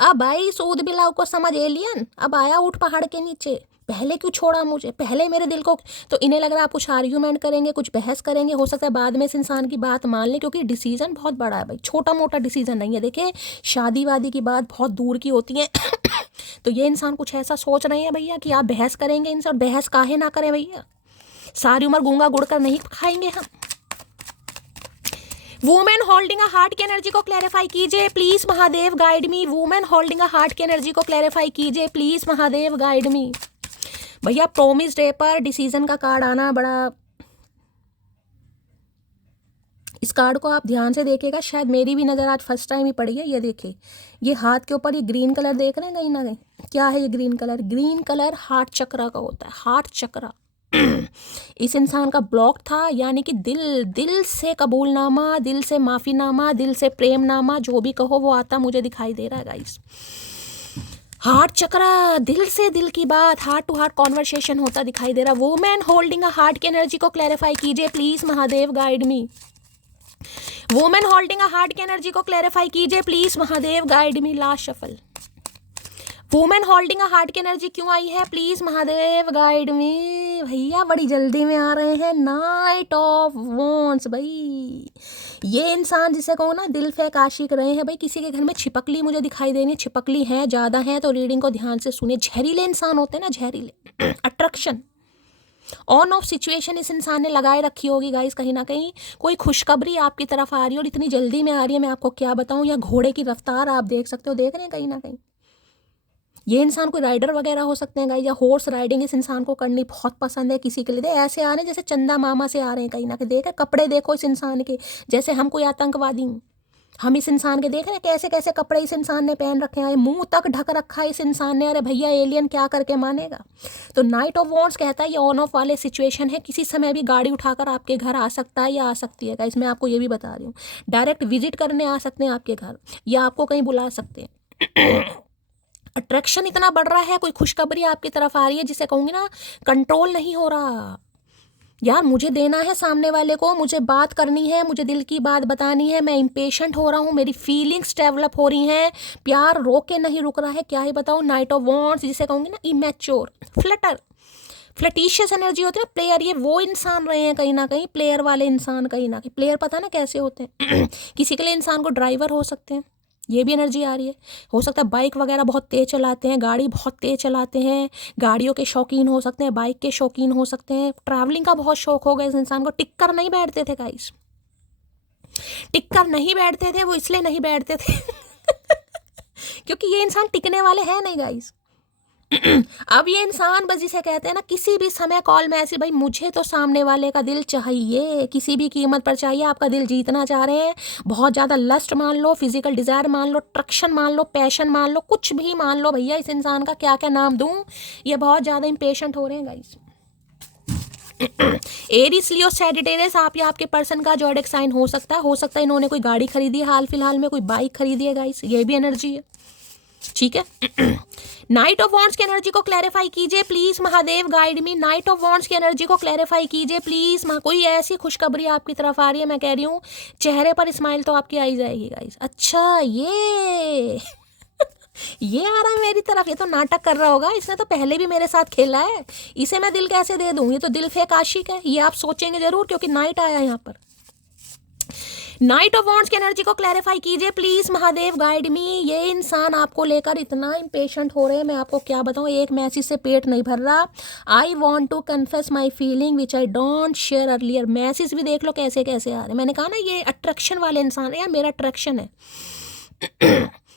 अब भाई सूद बिलाव को समझ एलियन, अब आया ऊँट पहाड़ के नीचे, पहले क्यों छोड़ा मुझे, पहले मेरे दिल को। तो इन्हें लग रहा है आप कुछ आर्ग्यूमेंट करेंगे, कुछ बहस करेंगे, हो सकता है बाद में इस इंसान की बात मान लें, क्योंकि डिसीजन बहुत बड़ा है भाई, छोटा मोटा डिसीजन नहीं है। देखिए शादी वादी की बात बहुत दूर की होती है तो ये इंसान कुछ ऐसा सोच रहे हैं भैया कि आप बहस करेंगे इनसे। और बहस काहे ना करें भैया, सारी उम्र गूंगा गुड़ कर नहीं खाएंगे हम। वुमेन होल्डिंग अ हार्ट की एनर्जी को क्लैरिफाई कीजिए please Mahadev guide me. Women holding a heart की एनर्जी को क्लैरिफाई कीजिए प्लीज महादेव गाइड मी। भैया प्रोमिस डे पर डिसीजन का कार्ड आना बड़ा, इस कार्ड को आप ध्यान से देखिएगा, शायद मेरी भी नज़र आज फर्स्ट टाइम ही पड़ी है। ये देखिए ये हाथ के ऊपर ये ग्रीन कलर देख रहे हैं कहीं ना कहीं, क्या है ये green colour? Green colour heart chakra का होता है, हार्ट चक्रा इस इंसान का ब्लॉक था, यानी कि दिल से कबूलनामा, दिल से माफ़ीनामा, दिल से प्रेमनामा, जो भी कहो वो आता मुझे दिखाई दे रहा है गाइस। हार्ट चक्रा, दिल से दिल की बात, हार्ट टू हार्ट कॉन्वर्सेशन होता दिखाई दे रहा। वुमेन होल्डिंग अ हार्ट की एनर्जी को क्लैरिफाई कीजिए please Mahadev guide me. Women holding a heart की एनर्जी को क्लैरिफाई कीजिए please Mahadev guide me. Last shuffle. Women holding a heart की एनर्जी क्यों आई है प्लीज महादेव गाइड मी। भैया बड़ी जल्दी में आ रहे हैं, नाइट ऑफ वॉन्ड्स। भाई ये इंसान जिसे कहो ना दिल फेंक आशिक रहे हैं भाई, किसी के घर में छिपकली मुझे दिखाई देनी, छिपकली है ज़्यादा है तो रीडिंग को ध्यान से सुनिए। जहरीले इंसान होते हैं ना, जहरीले अट्रैक्शन, ऑन ऑफ सिचुएशन इस इंसान ने लगाए रखी होगी गाइस कहीं ना कहीं। कोई खुशखबरी आपकी तरफ आ रही है और इतनी जल्दी में आ रही है, मैं आपको क्या बताऊं। या घोड़े की रफ्तार आप देख सकते हो, देख रहे हैं कहीं ना कहीं। ये इंसान कोई राइडर वगैरह हो सकते हैं गाइस, या हॉर्स राइडिंग इस इंसान को करनी बहुत पसंद है किसी के लिए। ऐसे आ रहे हैं जैसे चंदा मामा से आ रहे हैं कहीं ना कहीं। देख कपड़े देखो इस इंसान के, जैसे हम कोई आतंकवादी, हम इस इंसान के देख रहे हैं कैसे कैसे कपड़े इस इंसान ने पहन रखे हैं, मुंह तक ढक रखा है इस इंसान ने। अरे भैया एलियन क्या करके मानेगा। तो नाइट ऑफ वॉन्ड्स कहता है ये ऑन ऑफ वाले सिचुएशन है, किसी समय भी गाड़ी उठाकर आपके घर आ सकता है या आ सकती है गाइस, मैं आपको ये भी बता रही हूँ। डायरेक्ट विजिट करने आ सकते हैं आपके घर, या आपको कहीं बुला सकते हैं। अट्रैक्शन इतना बढ़ रहा है, कोई खुशखबरी आपकी तरफ आ रही है जिसे कहूँगी ना कंट्रोल नहीं हो रहा। यार मुझे देना है सामने वाले को, मुझे बात करनी है, मुझे दिल की बात बतानी है, मैं इम्पेशेंट हो रहा हूँ, मेरी फीलिंग्स डेवलप हो रही हैं, प्यार रोक के नहीं रुक रहा है। क्या ही बताऊँ, नाइट ऑफ वॉन्ड्स जिसे कहूँगी ना इमेच्योर, फ्लटर, फ्लटीशियस एनर्जी होती है ना, प्लेयर। ये वो इंसान रहे हैं कहीं ना कहीं, प्लेयर वाले इंसान कहीं ना कहीं। प्लेयर पता ना कैसे होते हैं किसी के लिए इंसान को ड्राइवर हो सकते हैं, ये भी एनर्जी आ रही है। हो सकता है बाइक वगैरह बहुत तेज चलाते हैं, गाड़ी बहुत तेज चलाते हैं, गाड़ियों के शौकीन हो सकते हैं, बाइक के शौकीन हो सकते हैं, ट्रैवलिंग का बहुत शौक होगा इस इंसान को। टिक कर नहीं बैठते थे गाइस, टिक कर नहीं बैठते थे, वो इसलिए नहीं बैठते थे क्योंकि ये इंसान टिकने वाले हैं नहीं गाइस। अब ये इंसान बस जिसे कहते हैं ना, किसी भी समय कॉल में ऐसे, भाई मुझे तो सामने वाले का दिल चाहिए, किसी भी कीमत पर चाहिए, आपका दिल जीतना चाह रहे हैं, बहुत ज़्यादा लस्ट मान लो, फिजिकल डिज़ायर मान लो, ट्रक्शन मान लो, पैशन मान लो, कुछ भी मान लो भैया, इस इंसान का क्या क्या नाम दूं, ये बहुत ज़्यादा इम्पेशेंट हो रहे हैं गाइस। एरीज, लियो, सैजिटेरियस, आप या आपके पर्सन का ज़ोडिएक साइन हो सकता है इन्होंने कोई गाड़ी खरीदी है हाल फिलहाल में, कोई बाइक खरीदी है गाइस, ये भी एनर्जी है, ठीक है। नाइट ऑफ वॉन्ड्स की एनर्जी को क्लैरिफाई कीजिए please Mahadev, guide me. Night of wands की एनर्जी को क्लैरिफाई कीजिए प्लीज। कोई ऐसी खुशखबरी आपकी तरफ आ रही है, मैं कह रही हूँ चेहरे पर स्माइल तो आपकी आई जाएगी गाइस। अच्छा ये ये आ रहा है मेरी तरफ, ये तो नाटक कर रहा होगा, इसने तो पहले भी मेरे साथ खेला है, इसे मैं दिल कैसे दे दूँ, ये तो दिल फेक आशिक है, ये आप सोचेंगे जरूर क्योंकि नाइट आया यहाँ पर। नाइट ऑफ वॉन्ड्स की एनर्जी को क्लैरिफाई कीजिए प्लीज महादेव, गाइड मी। ये इंसान आपको लेकर इतना इम्पेशेंट हो रहे हैं, मैं आपको क्या बताऊं, एक मैसेज से पेट नहीं भर रहा। I want to confess my feeling which I don't share earlier. Message भी देख लो कैसे कैसे आ रहे हैं। मैंने कहा ना ये अट्रैक्शन वाले इंसान है, यार मेरा अट्रैक्शन है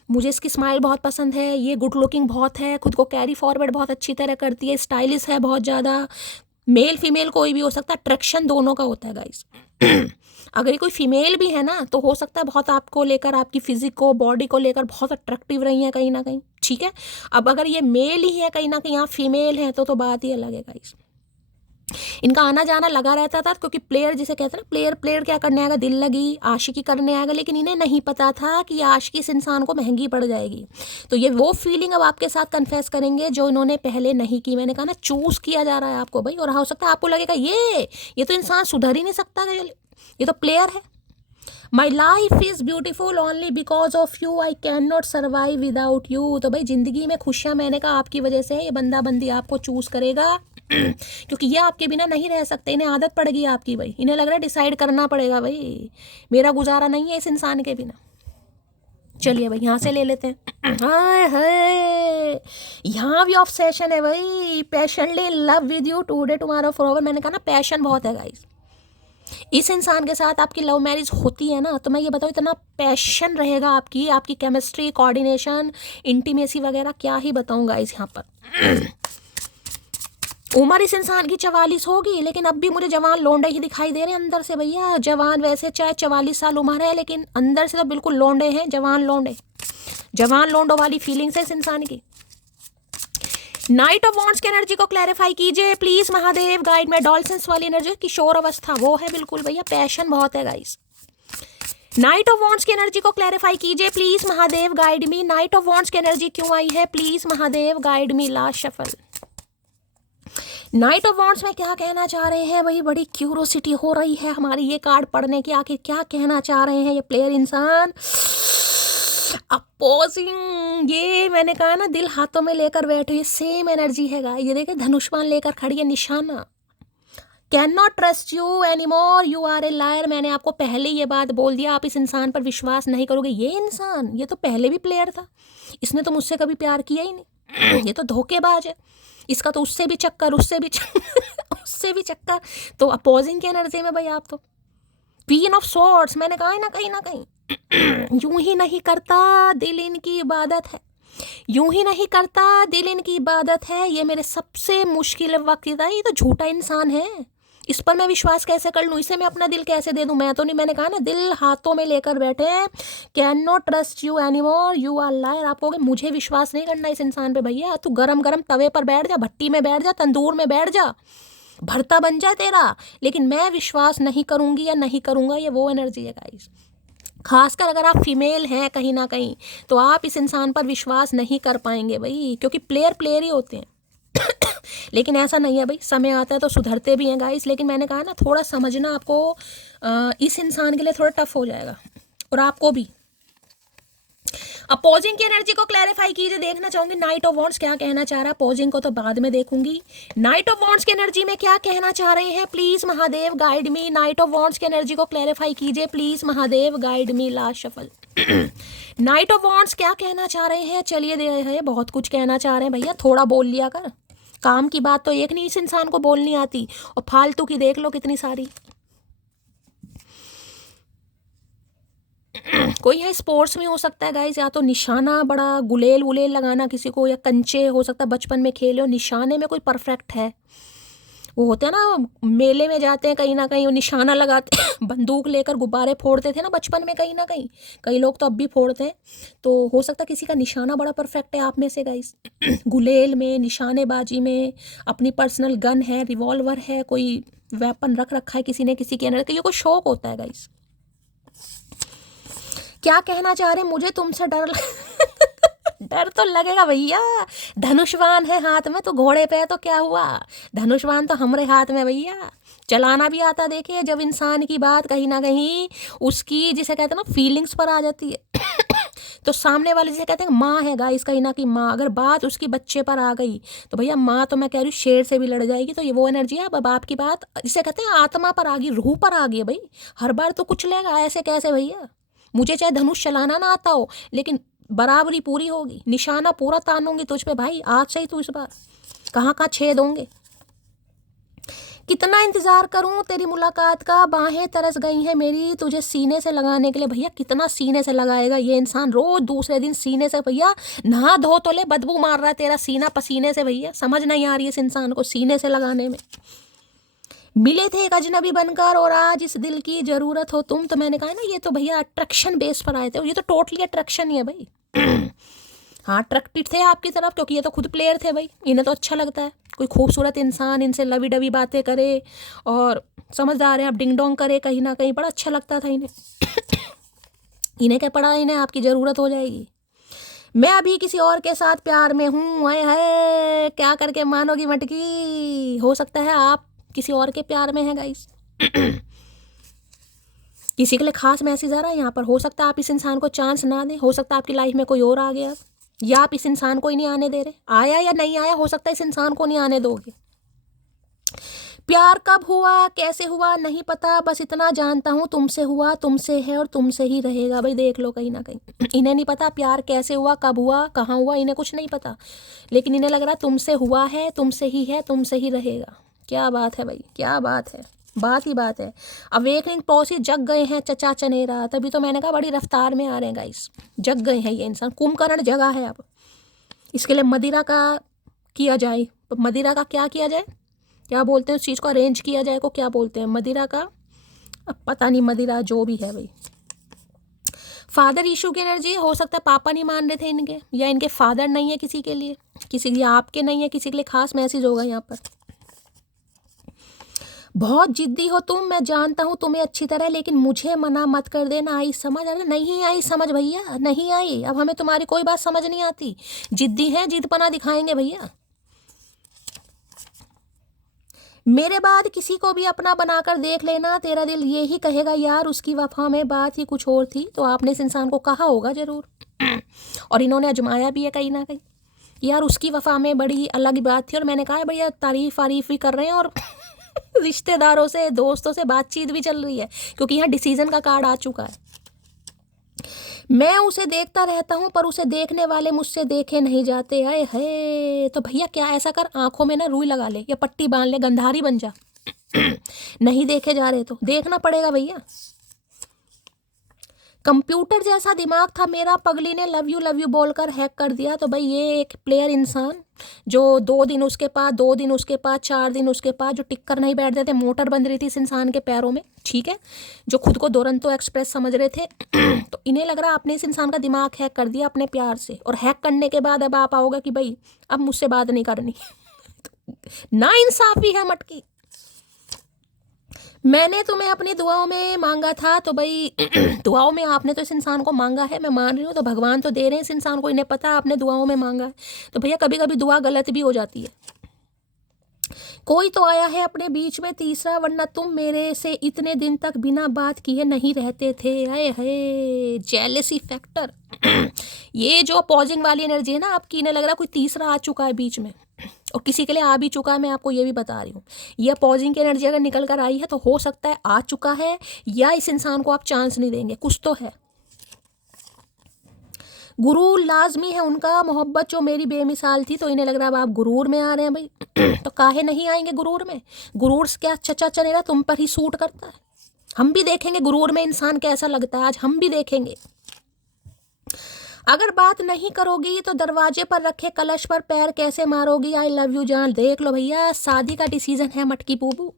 मुझे इसकी स्माइल बहुत पसंद है, ये गुड लुकिंग बहुत है, खुद को कैरी फॉरवर्ड बहुत अच्छी तरह करती है, स्टाइलिश है बहुत ज़्यादा, मेल फीमेल कोई भी हो सकता है, अट्रैक्शन दोनों का होता है गाइस। अगर ये कोई फीमेल भी है ना तो हो सकता है बहुत आपको लेकर, आपकी फिजिक को, बॉडी को लेकर बहुत अट्रैक्टिव रही है कहीं ना कहीं, ठीक है। अब अगर ये मेल ही है कहीं ना कहीं, आप फीमेल हैं तो बात ही अलग है गाइस। इनका आना जाना लगा रहता था क्योंकि प्लेयर जिसे कहते हैं ना, प्लेयर क्या करने आएगा, दिल लगी आशिकी करने आएगा, लेकिन इन्हें नहीं पता था कि आशिकी इस इंसान को महंगी पड़ जाएगी। तो ये वो फीलिंग अब आपके साथ कन्फेस करेंगे जो इन्होंने पहले नहीं की। मैंने कहा ना चूज किया जा रहा है आपको भाई, और हो सकता है आपको लगेगा ये तो इंसान सुधर ही नहीं सकता, ये तो प्लेयर है। My life is beautiful only because of you, I can not survive without you. तो भाई ज़िंदगी में खुशियाँ मैंने कहा आपकी वजह से है, ये बंदा बंदी आपको चूज़ करेगा क्योंकि ये आपके बिना नहीं रह सकते, इन्हें आदत पड़ गई आपकी भाई, इन्हें लग रहा है डिसाइड करना पड़ेगा भाई, मेरा गुजारा नहीं है इस इंसान के बिना। चलिए भाई यहाँ से ले लेते हैं। हाय हाय, यहाँ भी ऑब्सेशन है भाई, passionately love with you today tomorrow forever. मैंने कहा ना पैशन बहुत है गाइस। इस इंसान के साथ आपकी लव मैरिज होती है ना तो मैं ये बताऊँ इतना पैशन रहेगा आपकी केमिस्ट्री, कोऑर्डिनेशन, इंटीमेसी वगैरह क्या ही बताऊँ गाइस यहाँ पर। उम्र इस इंसान की 44 होगी, लेकिन अब भी मुझे जवान लोंडे ही दिखाई दे रहे हैं अंदर से भैया। जवान वैसे चाहे 44 साल उम्र है, लेकिन अंदर से तो बिल्कुल लोंडे हैं, जवान लोंडों वाली फीलिंग्स है इस इंसान की। नाइट ऑफ वॉन्ड्स की एनर्जी को क्लैरिफाई कीजिए प्लीज महादेव, गाइड में। डॉल्फिन्स वाली एनर्जी, किशोर अवस्था वो है बिल्कुल भैया, पैशन बहुत है गाइस। नाइट ऑफ वॉन्ड्स की एनर्जी को क्लैरिफाई कीजिए please Mahadev, guide me. Night of wands की एनर्जी क्यों आई है please Mahadev, guide me. Last shuffle. Night of wands में क्या कहना चाह रहे हैं भाई, बड़ी क्यूरोसिटी हो रही है हमारी ये कार्ड पढ़ने की, आखिर क्या कहना चाह रहे हैं ये प्लेयर इंसान। अपोजिंग, ये मैंने कहा ना दिल हाथों में लेकर बैठे, ये सेम एनर्जी है गाइस। ये देखिए धनुष्मान लेकर खड़ी है, निशाना। Can not trust you any more, you are a liar. मैंने आपको पहले ये बात बोल दिया, आप इस इंसान पर विश्वास नहीं करोगे। ये इंसान, ये तो पहले भी प्लेयर था, इसने तो मुझसे कभी प्यार किया ही नहीं, ये तो धोखेबाज है, इसका तो उससे भी चक्कर उससे भी चक्कर। तो अपोजिंग की एनर्जी में भाई आप तो क्वीन ऑफ स्वॉर्ड्स। मैंने कहा है ना कहीं यूं ही नहीं करता दिल इनकी इबादत है, यूं ही नहीं करता दिल इनकी इबादत है। ये मेरे सबसे मुश्किल वक्त था, ये तो झूठा इंसान है, इस पर मैं विश्वास कैसे कर लूँ, इसे मैं अपना दिल कैसे दे दूँ, मैं तो नहीं। मैंने कहा ना दिल हाथों में लेकर बैठे हैं। Can not trust you any more, you are liar. आप कहोगे मुझे विश्वास नहीं करना इस इंसान पे, भैया तू गरम गरम तवे पर बैठ जा, भट्टी में बैठ जा, तंदूर में बैठ जा, भरता बन जाए तेरा, लेकिन मैं विश्वास नहीं करूँगी या नहीं करूँगा। ये वो एनर्जी है गाइस। खासकर अगर आप फीमेल हैं कहीं ना कहीं तो आप इस इंसान पर विश्वास नहीं कर पाएंगे भाई, क्योंकि प्लेयर ही होते हैं। लेकिन ऐसा नहीं है भाई, समय आता है तो सुधरते भी हैं गाइस। लेकिन मैंने कहा ना थोड़ा समझना आपको इस इंसान के लिए थोड़ा टफ हो जाएगा, और आपको भी। अपोजिंग की एनर्जी को क्लैरिफाई कीजिए, देखना चाहूंगी नाइट ऑफ वॉन्ड्स क्या कहना चाह रहा है। अपोजिंग को तो बाद में देखूंगी, नाइट ऑफ वॉन्ड्स की एनर्जी में क्या कहना चाह रहे हैं please Mahadev, guide me. Night of wands की एनर्जी को क्लैरिफाई कीजिए please Mahadev, guide me. Last shuffle. Night of wands क्या कहना चाह रहे हैं? चलिए दे है, बहुत कुछ कहना चाह रहे हैं भैया, थोड़ा बोल लिया कर। काम की बात तो एक नहीं इस इंसान को बोलनी आती, और फालतू की देख लो कितनी सारी। कोई है स्पोर्ट्स में हो सकता है गाइस, या तो निशाना बड़ा गुलेल वुलेल लगाना किसी को, या कंचे हो सकता है बचपन में खेले हो, निशाने में कोई परफेक्ट है। वो होते हैं ना मेले में जाते हैं कहीं ना कहीं, वो निशाना लगाते बंदूक लेकर गुब्बारे फोड़ते थे ना बचपन में कहीं ना कहीं, कई लोग तो अब भी फोड़ते हैं। तो हो सकता है किसी का निशाना बड़ा परफेक्ट है आप में से गाइस। गुलेल में, निशानेबाजी में, अपनी पर्सनल गन है, रिवॉल्वर है, कोई वेपन रख रखा है किसी ने किसी के अंदर, तो ये कोई शौक होता है गाइस। क्या कहना चाह रहे हैं? मुझे तुमसे डर डर तो लगेगा भैया, धनुषवान है हाथ में, तो घोड़े पे है तो क्या हुआ, धनुषवान तो हमारे हाथ में भैया, चलाना भी आता। देखिए जब इंसान की बात कहीं ना कहीं उसकी जिसे कहते हैं ना फीलिंग्स पर आ जाती है तो सामने वाले जिसे कहते हैं माँ है गाइस, कहीं ना कहीं माँ, अगर बात उसकी बच्चे पर आ गई तो भैया माँ तो मैं कह रही हूँ शेर से भी लड़ जाएगी। तो ये वो एनर्जी है। अब आपकी बात जिसे कहते हैं आत्मा पर आ गई, रूह पर आ गई है भाई, हर बार तो कुछ लेगा ऐसे कैसे भैया। मुझे चाहे धनुष चलाना ना आता हो, लेकिन बराबरी पूरी होगी, निशाना पूरा तानूंगी तुझ पे भाई, आज से ही तू इस बार कहाँ कहाँ छेद होंगे। कितना इंतजार करूं तेरी मुलाकात का, बाहें तरस गई हैं मेरी तुझे सीने से लगाने के लिए। भैया कितना सीने से लगाएगा ये इंसान, रोज दूसरे दिन सीने से भैया, नहा धो तो ले, बदबू मार रहा है तेरा सीना पसीने से भैया, समझ नहीं आ रही है इस इंसान को सीने से लगाने में। मिले थे एक अजनबी बनकर और आज इस दिल की जरूरत हो तुम। तो मैंने कहा ना ये तो भैया अट्रैक्शन बेस पर आए थे, ये तो टोटली अट्रैक्शन ही है भाई। हाँ अट्रैक्टेड थे आपकी तरफ, क्योंकि ये तो खुद प्लेयर थे भाई, इन्हें तो अच्छा लगता है कोई खूबसूरत इंसान इनसे लवी डवी बातें करे और समझदार है, आप डिंग डोंग करे कहीं ना कहीं, बड़ा अच्छा लगता था इन्हें। इन्हें क्या पड़ा, इन्हें आपकी ज़रूरत हो जाएगी। मैं अभी किसी और के साथ प्यार में हूँ, आए है क्या करके मानोगी मटकी। हो सकता है आप किसी और के प्यार में है गाइस। किसी के लिए खास मैसेज आ रहा है यहाँ पर, हो सकता है आप इस इंसान को चांस ना दें, हो सकता है आपकी लाइफ में कोई और आ गया, या आप इस इंसान को ही नहीं आने दे रहे, आया या नहीं आया, हो सकता है इस इंसान को नहीं आने दोगे। प्यार कब हुआ कैसे हुआ नहीं पता, बस इतना जानता हूँ तुमसे हुआ, तुमसे है और तुमसे ही रहेगा। भाई देख लो कहीं ना कहीं इन्हें नहीं पता प्यार कैसे हुआ, कब हुआ, कहाँ हुआ, इन्हें कुछ नहीं पता, लेकिन इन्हें लग रहा तुमसे हुआ है, तुमसे ही है, तुमसे ही रहेगा। क्या बात है भाई, क्या बात है, बात ही बात है। अवेकनिंग प्रोसेस, जग गए हैं चचा चनेरा, तभी तो मैंने कहा बड़ी रफ्तार में आ रहे हैं गाइस, जग गए हैं ये इंसान, कुंभकर्ण जगह है। अब इसके लिए मदिरा का किया जाए, मदिरा का क्या किया जाए, क्या बोलते हैं उस चीज़ को, अरेंज किया जाए को क्या बोलते हैं मदिरा का, अब पता नहीं, मदिरा जो भी है भाई। फादर इशू की एनर्जी, हो सकता है पापा नहीं मान रहे थे इनके, या इनके फादर नहीं है किसी के लिए, किसी के लिए आपके नहीं है, किसी के लिए खास मैसेज होगा यहाँ पर। बहुत जिद्दी हो तुम, मैं जानता हूँ तुम्हें अच्छी तरह, लेकिन मुझे मना मत कर देना। आई समझ, अरे नहीं आई समझ भैया, नहीं आई, अब हमें तुम्हारी कोई बात समझ नहीं आती। जिद्दी हैं, जिदपना दिखाएंगे भैया। मेरे बाद किसी को भी अपना बनाकर देख लेना, तेरा दिल ये ही कहेगा यार उसकी वफा में बात ही कुछ और थी। तो आपने इस इंसान को कहा होगा जरूर और इन्होंने आजमाया भी है कहीं ना कहीं, यार उसकी वफा में बड़ी अलग बात थी। और मैंने कहा भैया तारीफ भी कर रहे हैं और रिश्तेदारों से दोस्तों से बातचीत भी चल रही है, क्योंकि यहाँ डिसीजन का कार्ड आ चुका है। मैं उसे देखता रहता हूँ पर उसे देखने वाले मुझसे देखे नहीं जाते, आए है। तो भैया क्या ऐसा कर, आंखों में ना रुई लगा ले या पट्टी बांध ले, गंधारी बन जा। नहीं देखे जा रहे तो देखना पड़ेगा भैया। कंप्यूटर जैसा दिमाग था मेरा, पगली ने लव यू बोलकर हैक कर दिया। तो भाई ये एक प्लेयर इंसान जो 2 दिन उसके पास, 2 दिन उसके पास, 4 दिन उसके पास, जो टिक कर नहीं बैठते थे, मोटर बंध रही थी इस इंसान के पैरों में, ठीक है, जो खुद को दुरंतो एक्सप्रेस समझ रहे थे। तो इन्हें लग रहा आपने इस इंसान का दिमाग हैक कर दिया अपने प्यार से, और हैक करने के बाद अब आप आओगे कि भाई अब मुझसे बात नहीं करनी। ना इंसाफी है मटकी। मैंने तुम्हें अपनी दुआओं में मांगा था, तो भाई दुआओं में आपने तो इस इंसान को मांगा है, मैं मान रही हूँ, तो भगवान तो दे रहे हैं इस इंसान को, इन्हें पता आपने दुआओं में मांगा है। तो भैया कभी कभी दुआ गलत भी हो जाती है। कोई तो आया है अपने बीच में तीसरा, वरना तुम मेरे से इतने दिन तक बिना बात किए नहीं रहते थे। आए है जेलेसी फैक्टर। ये जो पॉजिंग वाली एनर्जी है ना आपकी, इन्हें लग रहा है कोई तीसरा आ चुका है बीच में, और किसी के लिए आ भी चुका है। मैं आपको ये भी बता रही हूँ, यह पॉजिंग की एनर्जी अगर निकल कर आई है तो हो सकता है आ चुका है, या इस इंसान को आप चांस नहीं देंगे, कुछ तो है। गुरूर लाजमी है उनका, मोहब्बत जो मेरी बेमिसाल थी, तो इन्हें लग रहा है अब आप गुरूर में आ रहे हैं भाई। तो काहे नहीं आएंगे गुरूर में? गुरूर क्या चचा चलेगा, तुम पर ही सूट करता है। हम भी देखेंगे गुरूर में इंसान कैसा लगता है, आज हम भी देखेंगे। अगर बात नहीं करोगी तो दरवाजे पर रखे कलश पर पैर कैसे मारोगी? आई लव यू जान। देख लो भैया, शादी का डिसीजन है मटकी पूबू।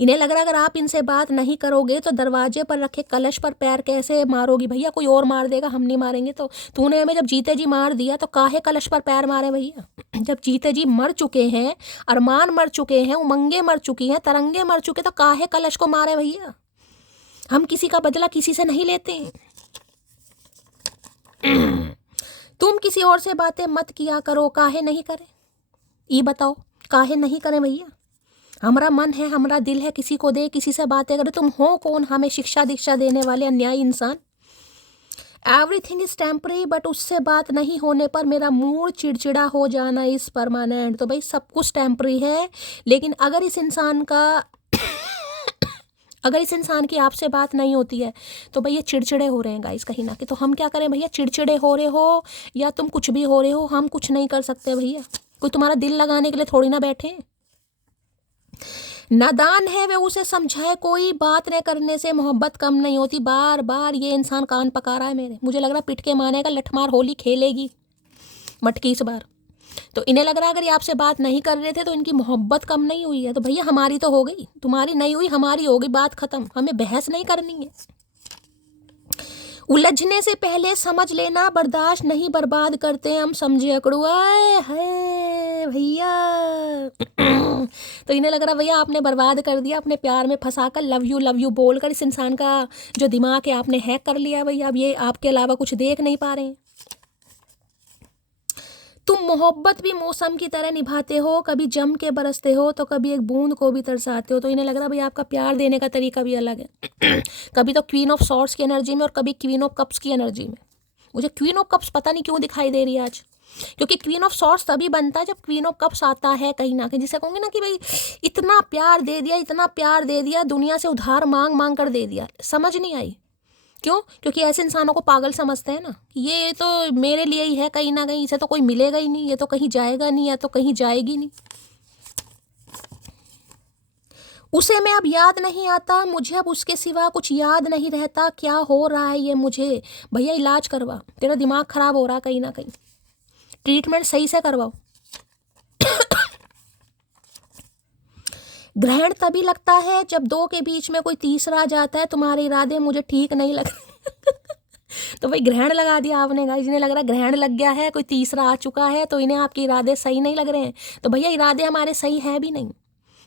इन्हें लग रहा है अगर आप इनसे बात नहीं करोगे तो दरवाजे पर रखे कलश पर पैर कैसे मारोगी? भैया कोई और मार देगा, हम नहीं मारेंगे। तो तूने हमें जब जीते जी मार दिया तो काहे कलश पर पैर मारे भैया? जब जीते जी मर चुके हैं, अरमान मर चुके हैं, उमंगे मर चुकी हैं, तरंगे मर चुके, तो काहे कलश को मारे भैया? हम किसी का बदला किसी से नहीं लेते हैं। तुम किसी और से बातें मत किया करो, काहे नहीं करें? ये बताओ, काहे नहीं करें भैया? हमारा मन है, हमारा दिल है, किसी को दे, किसी से बातें करे। तुम हो कौन हमें शिक्षा दीक्षा देने वाले अन्यायी इंसान? एवरीथिंग इज टेम्पररी, बट उससे बात नहीं होने पर मेरा मूड चिड़चिड़ा हो जाना इज परमानेंट। तो भाई सब कुछ टेम्पररी है, लेकिन अगर इस इंसान की आपसे बात नहीं होती है तो भैया चिड़चिड़े हो रहे हैं गाइस कहीं ना कहीं। तो हम क्या करें भैया? चिड़चिड़े हो रहे हो या तुम कुछ भी हो रहे हो, हम कुछ नहीं कर सकते भैया। कोई तुम्हारा दिल लगाने के लिए थोड़ी ना बैठे हैं। नादान है वे उसे समझाए, कोई बात न करने से मोहब्बत कम नहीं होती। बार बार ये इंसान कान पका रहा है मेरे, मुझे लग रहा पिट के मानेगा, लठमार होली खेलेगी मटकी इस बार। तो इन्हें लग रहा है अगर ये आपसे बात नहीं कर रहे थे तो इनकी मोहब्बत कम नहीं हुई है। तो भैया हमारी तो हो गई, तुम्हारी नहीं हुई, हमारी हो गई, बात खत्म। हमें बहस नहीं करनी है। उलझने से पहले समझ लेना, बर्दाश्त नहीं बर्बाद करते हम, समझे अकड़ुआ है भैया। तो इन्हें लग रहा भैया आपने बर्बाद कर दिया, अपने प्यार में फंसाकर लव यू बोलकर इस इंसान का जो दिमाग है आपने हैक कर लिया भैया। अब ये आपके अलावा कुछ देख नहीं पा रहे हैं। तुम मोहब्बत भी मौसम की तरह निभाते हो, कभी जम के बरसते हो तो कभी एक बूंद को भी तरसाते हो। तो इन्हें लग रहा भैया आपका प्यार देने का तरीका भी अलग है। कभी तो क्वीन ऑफ सॉर्ड्स की एनर्जी में और कभी क्वीन ऑफ कप्स की एनर्जी में। मुझे क्वीन ऑफ कप्स पता नहीं क्यों दिखाई दे रही है आज, क्योंकि क्वीन ऑफ सॉर्ड्स तभी बनता है जब क्वीन ऑफ कप्स आता है कहीं ना कहीं। जिसे कहूँगी ना कि भाई इतना प्यार दे दिया, इतना प्यार दे दिया, दुनिया से उधार मांग मांग कर दे दिया। समझ नहीं आई क्यों? क्योंकि ऐसे इंसानों को पागल समझते हैं ना, ये तो मेरे लिए ही है कहीं ना कहीं, इसे तो कोई मिलेगा ही नहीं, ये तो कहीं जाएगा नहीं, या तो कहीं जाएगी नहीं। उसे मैं अब याद नहीं आता, मुझे अब उसके सिवा कुछ याद नहीं रहता, क्या हो रहा है ये मुझे? भैया इलाज करवा, तेरा दिमाग खराब हो रहा है कहीं ना कहीं, ट्रीटमेंट सही से करवाओ। ग्रहण तभी लगता है जब दो के बीच में कोई तीसरा आ जाता है, तुम्हारे इरादे मुझे ठीक नहीं लगते। तो भाई ग्रहण लगा दिया आपने गाइस, जिन्हें लग रहा है ग्रहण लग गया है, कोई तीसरा आ चुका है, तो इन्हें आपके इरादे सही नहीं लग रहे हैं। तो भैया इरादे हमारे सही हैं भी नहीं,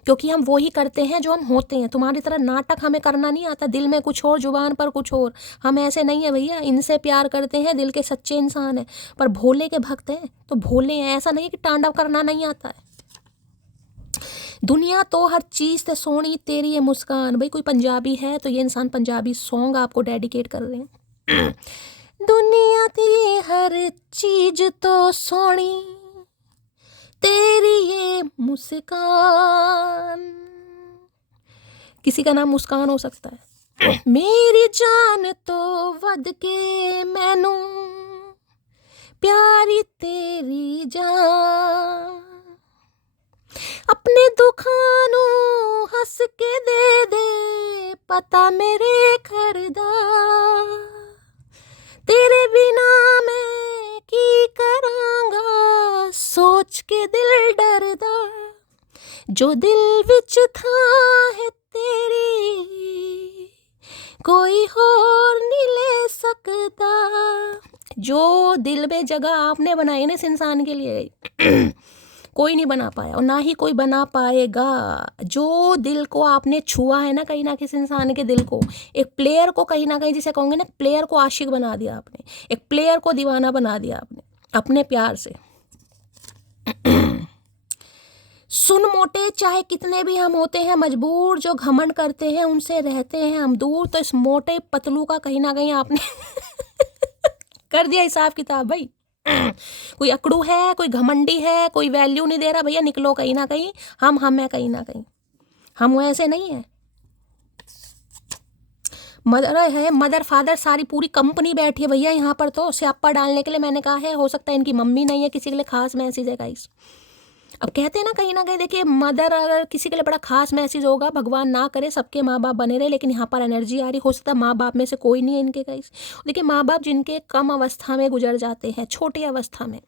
क्योंकि हम वो ही करते हैं जो हम होते हैं। तुम्हारी तरह नाटक हमें करना नहीं आता, दिल में कुछ और जुबान पर कुछ और। हम ऐसे नहीं है भैया, इनसे प्यार करते हैं, दिल के सच्चे इंसान हैं, पर भोले के भक्त हैं तो भोले हैं। ऐसा नहीं है कि तांडव करना नहीं आता है। दुनिया तो हर चीज़ से सोनी तेरी ये मुस्कान। भाई कोई पंजाबी है तो ये इंसान पंजाबी सॉन्ग आपको डेडिकेट कर रहे हैं। दुनिया तेरी हर चीज तो सोनी तेरी ये मुस्कान। किसी का नाम मुस्कान हो सकता है। मेरी जान तो वध के मैनू प्यारी तेरी जान, अपने दुखां नूं हस के दे पता मेरे खरदा, तेरे बिना मैं की करांगा सोच के दिल डरदा, जो दिल विच था है तेरी कोई होर नहीं ले सकता। जो दिल में जगह आपने बनाई ना इस इंसान के लिए कोई नहीं बना पाया और ना ही कोई बना पाएगा। जो दिल को आपने छुआ है ना कहीं ना किसी इंसान के दिल को, एक प्लेयर को कहीं ना कहीं जिसे कहूँगे ना, प्लेयर को आशिक बना दिया आपने, एक प्लेयर को दीवाना बना दिया आपने अपने प्यार से। सुन मोटे चाहे कितने भी हम होते हैं मजबूर, जो घमंड करते हैं उनसे रहते हैं हम दूर। तो इस मोटे पतलू का कहीं ना कहीं आपने कर दिया हिसाब किताब भाई। कोई अकड़ू है, कोई घमंडी है, कोई वैल्यू नहीं दे रहा, भैया निकलो कहीं ना कहीं। हम है कहीं ना कहीं, हम वैसे नहीं है। मदर है, मदर फादर सारी पूरी कंपनी बैठी है भैया यहाँ पर, तो स्यापा डालने के लिए मैंने कहा है। हो सकता है इनकी मम्मी नहीं है, किसी के लिए खास मैसेज है गाइस। अब कहते हैं ना कहीं देखिए, मदर अगर किसी के लिए बड़ा खास मैसेज होगा, भगवान ना करे सबके माँ बाप बने रहे, लेकिन यहाँ पर एनर्जी आ रही, हो सकता है माँ बाप में से कोई नहीं है इनके गाइस। देखिए माँ बाप जिनके कम अवस्था में गुजर जाते हैं, छोटी अवस्था में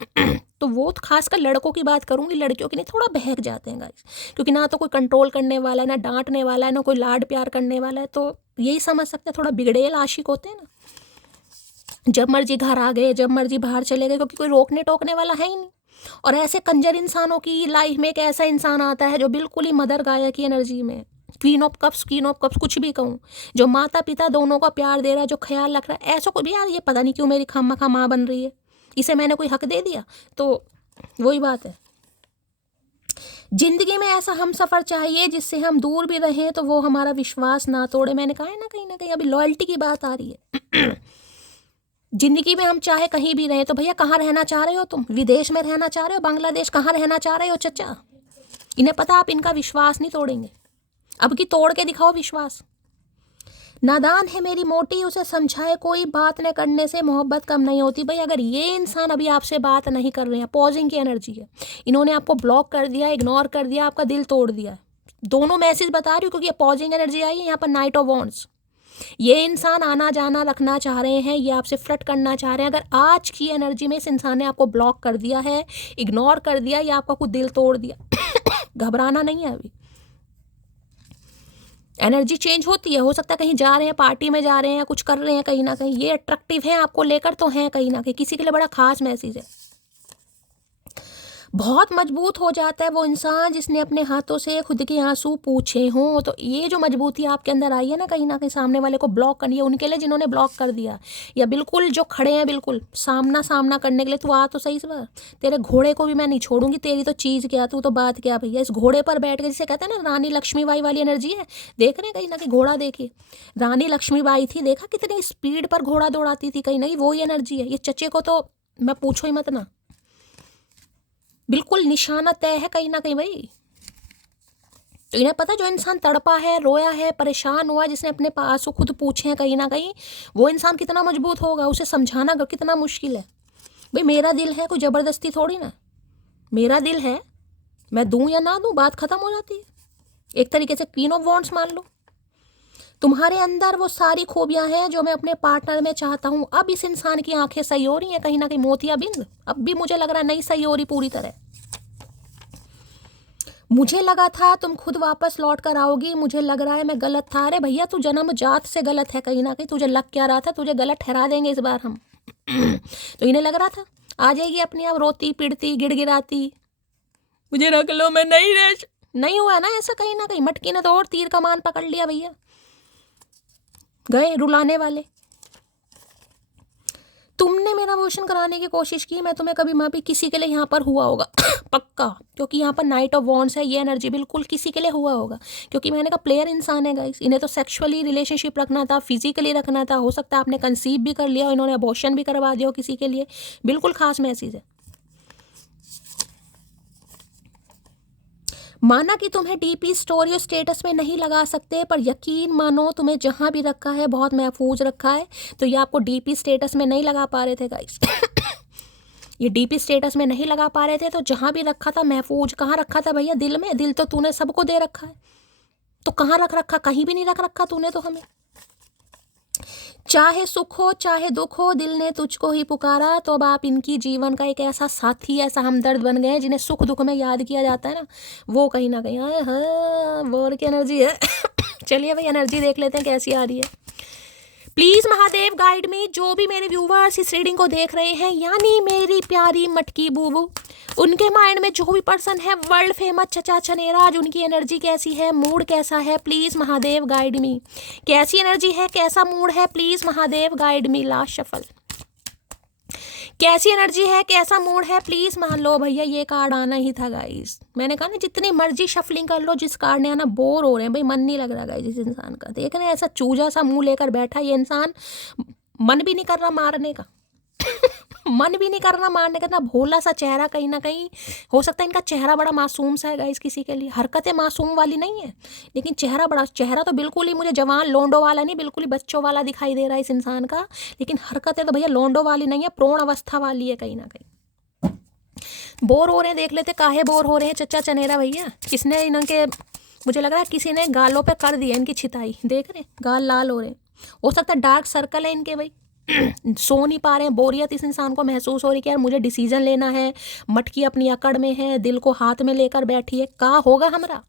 तो वो खासकर लड़कों की बात करूंगी, लड़कियों की नहीं, थोड़ा बहक जाते हैं गाइस, क्योंकि ना तो कोई कंट्रोल करने वाला है, ना डांटने वाला है, ना कोई लाड प्यार करने वाला है। तो यही समझ सकते हैं, थोड़ा बिगड़ेल आशिक होते हैं ना, जब मर्जी घर आ गए, जब मर्जी बाहर चले गए, क्योंकि कोई रोकने टोकने वाला है ही नहीं। और ऐसे कंजर इंसानों की लाइफ में एक ऐसा इंसान आता है जो बिल्कुल ही मदर गाया की एनर्जी में, क्वीन ऑफ कप्स कुछ भी कहूँ, जो माता पिता दोनों का प्यार दे रहा है, जो ख्याल रख रहा है। ऐसा कोई भी यार, ये पता नहीं क्यों मेरी खामखा माँ बन रही है, इसे मैंने कोई हक दे दिया? तो वही बात है, जिंदगी में ऐसा हम सफ़र चाहिए जिससे हम दूर भी रहें तो वो हमारा विश्वास ना तोड़े। मैंने कहा है ना कहीं अभी लॉयल्टी की बात आ रही है। जिंदगी में हम चाहे कहीं भी रहें, तो भैया कहाँ रहना चाह रहे हो तुम? विदेश में रहना चाह रहे हो, बांग्लादेश, कहाँ रहना चाह रहे हो चचा? इन्हें पता आप इनका विश्वास नहीं तोड़ेंगे। अब की तोड़ के दिखाओ विश्वास। नादान है मेरी मोटी, उसे समझाए कोई बात न करने से मोहब्बत कम नहीं होती। भाई अगर ये इंसान अभी आपसे बात नहीं कर रहे हैं, पॉजिंग की एनर्जी है, इन्होंने आपको ब्लॉक कर दिया, इग्नोर कर दिया, आपका दिल तोड़ दिया, दोनों मैसेज बता रही हूँ, क्योंकि पॉजिंग एनर्जी आई है यहाँ पर, नाइट ऑफ वॉन्ड्स। ये इंसान आना जाना रखना चाह रहे हैं, ये आपसे फ्लर्ट करना चाह रहे हैं। अगर आज की एनर्जी में इस इंसान ने आपको ब्लॉक कर दिया है, इग्नोर कर दिया, या आपका कुछ दिल तोड़ दिया, घबराना नहीं है। अभी एनर्जी चेंज होती है, हो सकता है कहीं जा रहे हैं, पार्टी में जा रहे हैं, कुछ कर रहे हैं, कहीं ना कहीं ये अट्रैक्टिव है आपको लेकर, तो हैं कहीं ना कहीं किसी के लिए बड़ा खास मैसेज है। बहुत मजबूत हो जाता है वो इंसान जिसने अपने हाथों से खुद के आंसू पूछे हों। तो ये जो मजबूती आपके अंदर आई है ना, कहीं ना कहीं सामने वाले को ब्लॉक करनी है, उनके लिए जिन्होंने ब्लॉक कर दिया, या बिल्कुल जो खड़े हैं बिल्कुल सामना करने के लिए, तू आ तो सही, इस बार तेरे घोड़े को भी मैं नहीं छोड़ूंगी, तेरी तो चीज़ क्या, तू तो बात क्या भैया। इस घोड़े पर बैठ के, जिसे कहते हैं ना रानी लक्ष्मीबाई वाली एनर्जी है, देख रहे हैं कहीं ना कहीं घोड़ा, देखिए रानी लक्ष्मीबाई थी, देखा कितनी स्पीड पर घोड़ा दौड़ाती थी, कहीं ना कहीं वही एनर्जी है। ये चचे को तो मैं पूछो ही मत ना, बिल्कुल निशाना तय है कहीं ना कहीं भाई। तो इन्हें पता, जो इंसान तड़पा है, रोया है, परेशान हुआ, जिसने अपने पास खुद पूछे हैं कहीं ना कहीं, वो इंसान कितना मजबूत होगा, उसे समझाना कितना मुश्किल है। भाई मेरा दिल है, कोई ज़बरदस्ती थोड़ी ना, मेरा दिल है, मैं दूं या ना दूं, बात खत्म हो जाती है। एक तरीके से क्वीन ऑफ वॉन्ड्स मान लो। तुम्हारे अंदर वो सारी खूबियां हैं जो मैं अपने पार्टनर में चाहता हूँ। अब इस इंसान की आंखें सही हो रही हैं कहीं ना कहीं, मोतियाबिंद अब भी मुझे लग रहा है नहीं सही हो रही पूरी तरह। मुझे लगा था तुम खुद वापस लौट कर आओगी, मुझे लग रहा है मैं गलत था। अरे भैया तू जन्म जात से गलत है कहीं ना कहीं, तुझे लग क्या रहा था, तुझे गलत ठहरा देंगे इस बार हम। तो इन्हें लग रहा था आ जाएगी अपनी आप रोती पिटती गिड़गिड़ाती, मुझे रख लो मैं नहीं रह, नहीं हुआ ना ऐसा कहीं ना कहीं। मटकी ने तो और तीर कमान पकड़ लिया भैया, गए रुलाने वाले। तुमने मेरा अबॉर्शन कराने की कोशिश की, मैं तुम्हें कभी माफी, किसी के लिए यहाँ पर हुआ होगा पक्का, क्योंकि यहाँ पर नाइट ऑफ वॉन्ड्स है, ये एनर्जी बिल्कुल किसी के लिए हुआ होगा। क्योंकि मैंने कहा प्लेयर इंसान है गाइस, इन्हें तो सेक्सुअली रिलेशनशिप रखना था, फिजिकली रखना था, हो सकता है आपने कंसीव भी कर लिया हो, इन्होंने अबॉर्शन भी करवा दिया हो किसी के लिए, बिल्कुल खास मैसेज है। माना कि तुम्हें डीपी स्टोरी और स्टेटस में नहीं लगा सकते, पर यकीन मानो तुम्हें जहाँ भी रखा है बहुत महफूज रखा है। तो ये आपको डीपी स्टेटस में नहीं लगा पा रहे थे गाइस। ये डीपी स्टेटस में नहीं लगा पा रहे थे, तो जहाँ भी रखा था महफूज, कहाँ रखा था भैया? दिल में। दिल तो तूने सबको दे रखा है, तो कहाँ रख रखा? कहीं भी नहीं रख रखा तूने तो हमें। चाहे सुख हो चाहे दुख हो, दिल ने तुझको ही पुकारा। तो अब आप इनकी जीवन का एक ऐसा साथी, ऐसा हमदर्द बन गए हैं जिन्हें सुख दुख में याद किया जाता है ना, वो कहीं ना कहीं आए हाँ वॉर की एनर्जी है। चलिए भाई एनर्जी देख लेते हैं कैसी आ रही है। प्लीज़ महादेव गाइड मी, जो भी मेरे व्यूवर्स इस रीडिंग को देख रहे हैं, यानी मेरी प्यारी मटकी बूबू, उनके माइंड में जो भी पर्सन है वर्ल्ड फेमस चचा चनेरा, आज उनकी एनर्जी कैसी है, मूड कैसा है, प्लीज़ महादेव गाइड मी। कैसी एनर्जी है, कैसा मूड है, please Mahadev guide me. Last shuffle, कैसी एनर्जी है, कैसा मूड है, प्लीज़ मान लो भैया। ये कार्ड आना ही था गाइस, मैंने कहा ना जितनी मर्जी शफलिंग कर लो, जिस कार्ड ने आना, बोर हो रहे हैं भाई, मन नहीं लग रहा गाइस इस इंसान का। देख रहे हैं ऐसा चूजा सा मुंह लेकर बैठा ये इंसान, मन भी नहीं कर रहा मारने का। मन भी नहीं करना मारने का, इतना भोला सा चेहरा, कहीं ना कहीं हो सकता है इनका चेहरा बड़ा मासूम सा है गाइस, किसी के लिए हरकतें मासूम वाली नहीं है, लेकिन चेहरा तो बिल्कुल ही मुझे जवान लोंडो वाला नहीं, बिल्कुल ही बच्चों वाला दिखाई दे रहा है इस इंसान का, लेकिन हरकतें तो भैया लोंडो वाली नहीं है, प्रोण अवस्था वाली है कहीं ना कहीं। बोर हो रहे हैं, देख लेते काहे बोर हो रहे हैं चच्चा चनेरा भैया। किसने इनके, मुझे लग रहा है किसी ने गालों पे कर दिया इनकी छिताई, देख रहे गाल लाल हो रहे हैं, हो सकता है डार्क सर्कल है इनके भाई। सो नहीं पा रहे हैं, बोरियत इस इंसान को महसूस हो रही है कि यार मुझे डिसीजन लेना है, मटकी अपनी अकड़ में है, दिल को हाथ में लेकर बैठी है, का होगा हमारा।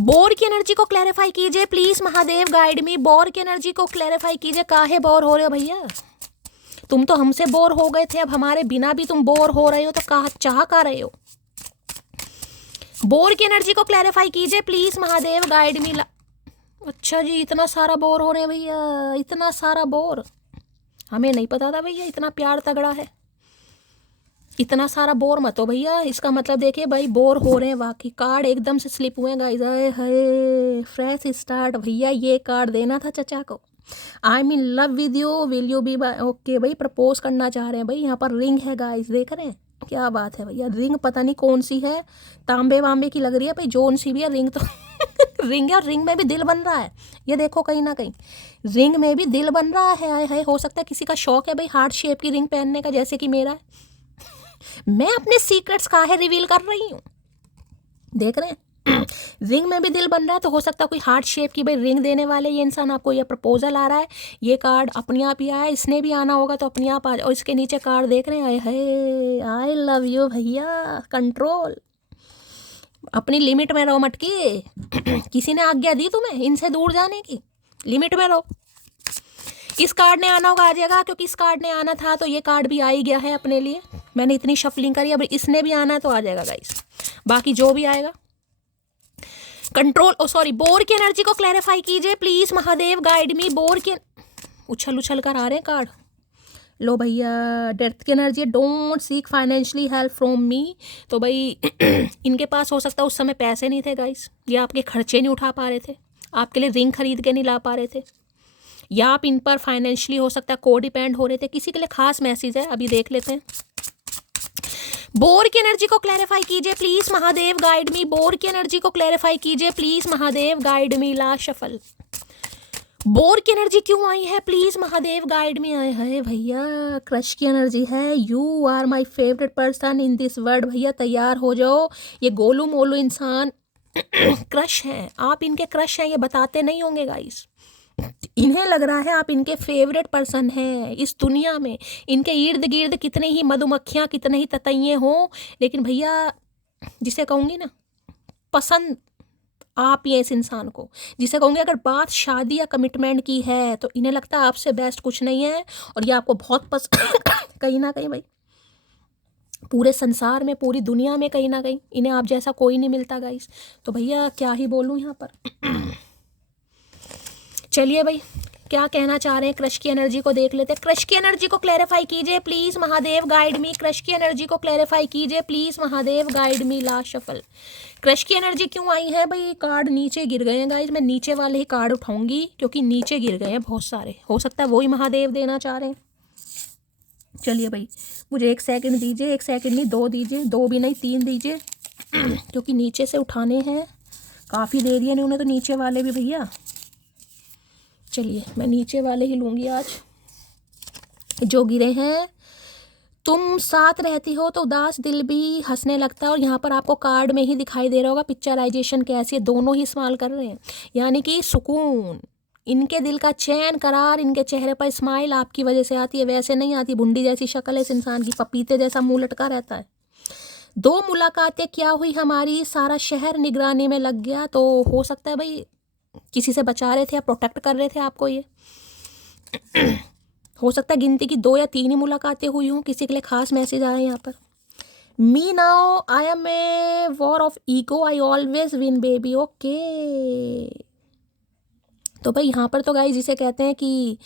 बोर की एनर्जी को क्लैरिफाई कीजिए please Mahadev, guide me. Bore की एनर्जी को क्लैरिफाई कीजिए, काहे बोर हो रहे हो भैया, तुम तो हमसे बोर हो गए थे, अब हमारे बिना भी तुम बोर हो रहे हो, तो कहा चाह का रहे हो। बोर की एनर्जी को क्लैरिफाई कीजिए प्लीज महादेव, गाइड मी। अच्छा जी, इतना सारा बोर हो रहे हैं भैया, इतना सारा बोर, हमें नहीं पता था भैया इतना प्यार तगड़ा है। इतना सारा बोर मत हो भैया, इसका मतलब देखिए भाई बोर हो रहे हैं वाकई। कार्ड एकदम से स्लिप हुए गाइस, आए हाय फ्रेश स्टार्ट भैया, ये कार्ड देना था चचा को। I am in love with you, will you be okay भाई, प्रपोज करना चाह रहे हैं भाई। यहाँ पर रिंग है गाइस, देख रहे हैं क्या बात है भैया। रिंग पता नहीं कौन सी है, तांबे वांबे की लग रही है भाई, जोन सी भी है रिंग तो। रिंग है और रिंग में भी दिल बन रहा है, ये देखो कहीं ना कहीं रिंग में भी दिल बन रहा है। आए हाय, हो सकता है किसी का शौक है भाई हार्ट शेप की रिंग पहनने का, जैसे कि मेरा है। मैं अपने सीक्रेट्स काहे रिवील कर रही हूँ, देख रहे हैं। रिंग में भी दिल बन रहा है, तो हो सकता है कोई हार्ट शेप की भाई रिंग देने वाले ये इंसान, आपको ये प्रपोजल आ रहा है। ये कार्ड अपने आप ही आया, इसने भी आना होगा तो अपने आप आ जाए। और इसके नीचे कार्ड देख रहे हैं, हाय आई लव यू भैया, कंट्रोल, अपनी लिमिट में रहो मटकी। किसी ने आज्ञा दी तुम्हें इनसे दूर जाने की, लिमिट में रहो। इस कार्ड ने आना होगा आ जाएगा, क्योंकि इस कार्ड ने आना था तो ये कार्ड भी आ ही गया है अपने लिए। मैंने इतनी शफलिंग करी, अब इसने भी आना है तो आ जाएगा गाइस, बाकी जो भी आएगा। कंट्रोल, ओ सॉरी, बोर की एनर्जी को क्लैरिफाई कीजिए please Mahadev, guide me. Bore के उछल उछल कर आ रहे हैं कार्ड, लो भैया। डेथ की एनर्जी है, don't seek financially help from me. तो भाई इनके पास हो सकता है उस समय पैसे नहीं थे गाइस, या आपके खर्चे नहीं उठा पा रहे थे, आपके लिए रिंग खरीद के नहीं ला पा रहे थे, या आप इन पर फाइनेंशियली हो सकता है को डिपेंड हो रहे थे। किसी के लिए खास मैसेज है, अभी देख लेते हैं। बोर की एनर्जी को क्लैरिफाई कीजिए please Mahadev, guide me. Bore की एनर्जी को क्लैरिफाई कीजिए please Mahadev, guide me. Last shuffle, bore की एनर्जी क्यों आई है प्लीज महादेव, गाइड में। आए है भैया, क्रश की एनर्जी है। You are my favourite person in this world. भैया तैयार हो जाओ, ये गोलू मोलू इंसान क्रश है, आप इनके क्रश हैं, ये बताते नहीं होंगे गाइस। इन्हें लग रहा है आप इनके फेवरेट पर्सन हैं इस दुनिया में। इनके इर्द गिर्द कितने ही मधुमक्खियाँ, कितने ही ततैये हों, लेकिन भैया जिसे कहूँगी ना पसंद आप ही इस इंसान को, जिसे कहूँगी अगर बात शादी या कमिटमेंट की है तो इन्हें लगता है आपसे बेस्ट कुछ नहीं है, और ये आपको बहुत पसंद कहीं ना कहीं भाई, पूरे संसार में, पूरी दुनिया में कहीं ना कहीं इन्हें आप जैसा कोई नहीं मिलता गाइस। तो भैया क्या ही बोलूँ यहाँ पर। चलिए भाई, क्या कहना चाह रहे हैं, क्रश की एनर्जी को देख लेते हैं। क्रश की एनर्जी को क्लैरिफाई कीजिए please Mahadev, guide me. Crush की एनर्जी को क्लैरिफाई कीजिए please Mahadev, guide me. Last shuffle, crush की एनर्जी क्यों आई है भाई। कार्ड नीचे गिर गए हैं गाइज, मैं नीचे वाले ही कार्ड उठाऊंगी क्योंकि नीचे गिर गए हैं बहुत सारे, हो सकता है वही महादेव देना चाह रहे हैं। चलिए भाई, मुझे 1 सेकंड दीजिए, 1 सेकंड नहीं 2 दीजिए, 2 भी नहीं 3 दीजिए, क्योंकि नीचे से उठाने हैं। काफ़ी दे दिए उन्होंने तो नीचे वाले भी भैया। चलिए मैं नीचे वाले ही लूँगी आज, जो गिरे हैं। तुम साथ रहती हो तो उदास दिल भी हंसने लगता है, और यहाँ पर आपको कार्ड में ही दिखाई दे रहा होगा पिक्चराइजेशन कैसी है, दोनों ही इस्तेमाल कर रहे हैं, यानी कि सुकून, इनके दिल का चैन करार, इनके चेहरे पर स्माइल आपकी वजह से आती है, वैसे नहीं आती। भुंडी जैसी शक्ल है इस इंसान की, पपीते जैसा मुंह लटका रहता है। 2 मुलाकातें क्या हुई हमारी, सारा शहर निगरानी में लग गया। तो हो सकता है भाई किसी से बचा रहे थे या प्रोटेक्ट कर रहे थे आपको, ये हो सकता है गिनती की 2 या 3 ही मुलाकातें हुई हों, किसी के लिए खास मैसेज आया यहाँ पर। Me now I am a war of ego, I always win baby. Okay, तो भाई यहाँ पर तो गाइस जिसे कहते हैं कि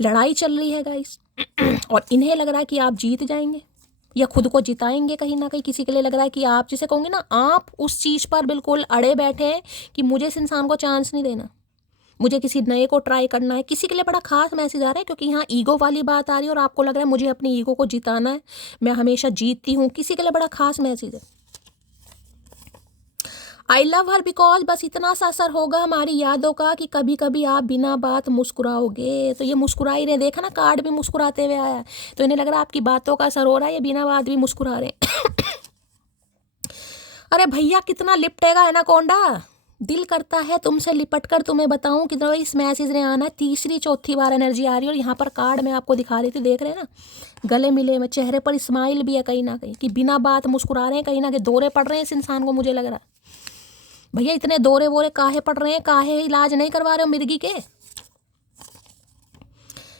लड़ाई चल रही है गाइस, और इन्हें लग रहा है कि आप जीत जाएंगे या खुद को जिताएंगे कहीं ना कहीं। किसी के लिए लग रहा है कि आप जिसे कहूँगे ना, आप उस चीज़ पर बिल्कुल अड़े बैठे हैं कि मुझे इस इंसान को चांस नहीं देना, मुझे किसी नए को ट्राई करना है, किसी के लिए बड़ा खास मैसेज आ रहा है, क्योंकि यहाँ ईगो वाली बात आ रही है और आपको लग रहा है मुझे अपनी ईगो को जिताना है, मैं हमेशा जीतती हूँ, किसी के लिए बड़ा खास मैसेज है। आई लव हर बिकॉज बस इतना सा असर होगा हमारी यादों का कि कभी कभी आप बिना बात मुस्कुराओगे। तो ये मुस्कुरा ही रहे, देखा ना कार्ड भी मुस्कुराते हुए आया है, तो इन्हें लग रहा है आपकी बातों का असर हो रहा है, ये बिना बात भी मुस्कुरा रहे हैं। अरे भैया कितना लिपटेगा एनाकोंडा, दिल करता है तुमसे लिपट कर तुम्हें बताऊं कि तो इस मैसेज ने आना है, तीसरी चौथी बार एनर्जी आ रही है। और यहाँ पर कार्ड मैं आपको दिखा रही थी, देख रहे हैं ना, गले मिले में, चेहरे पर स्माइल भी है कहीं ना कहीं, कि बिना बात मुस्कुरा रहे हैं, कहीं ना कहीं दौरे पड़ रहे हैं इस इंसान को। मुझे लग रहा है भैया इतने दौरे वोरे काहे पड़ रहे हैं, काहे इलाज नहीं करवा रहे हो मिर्गी के।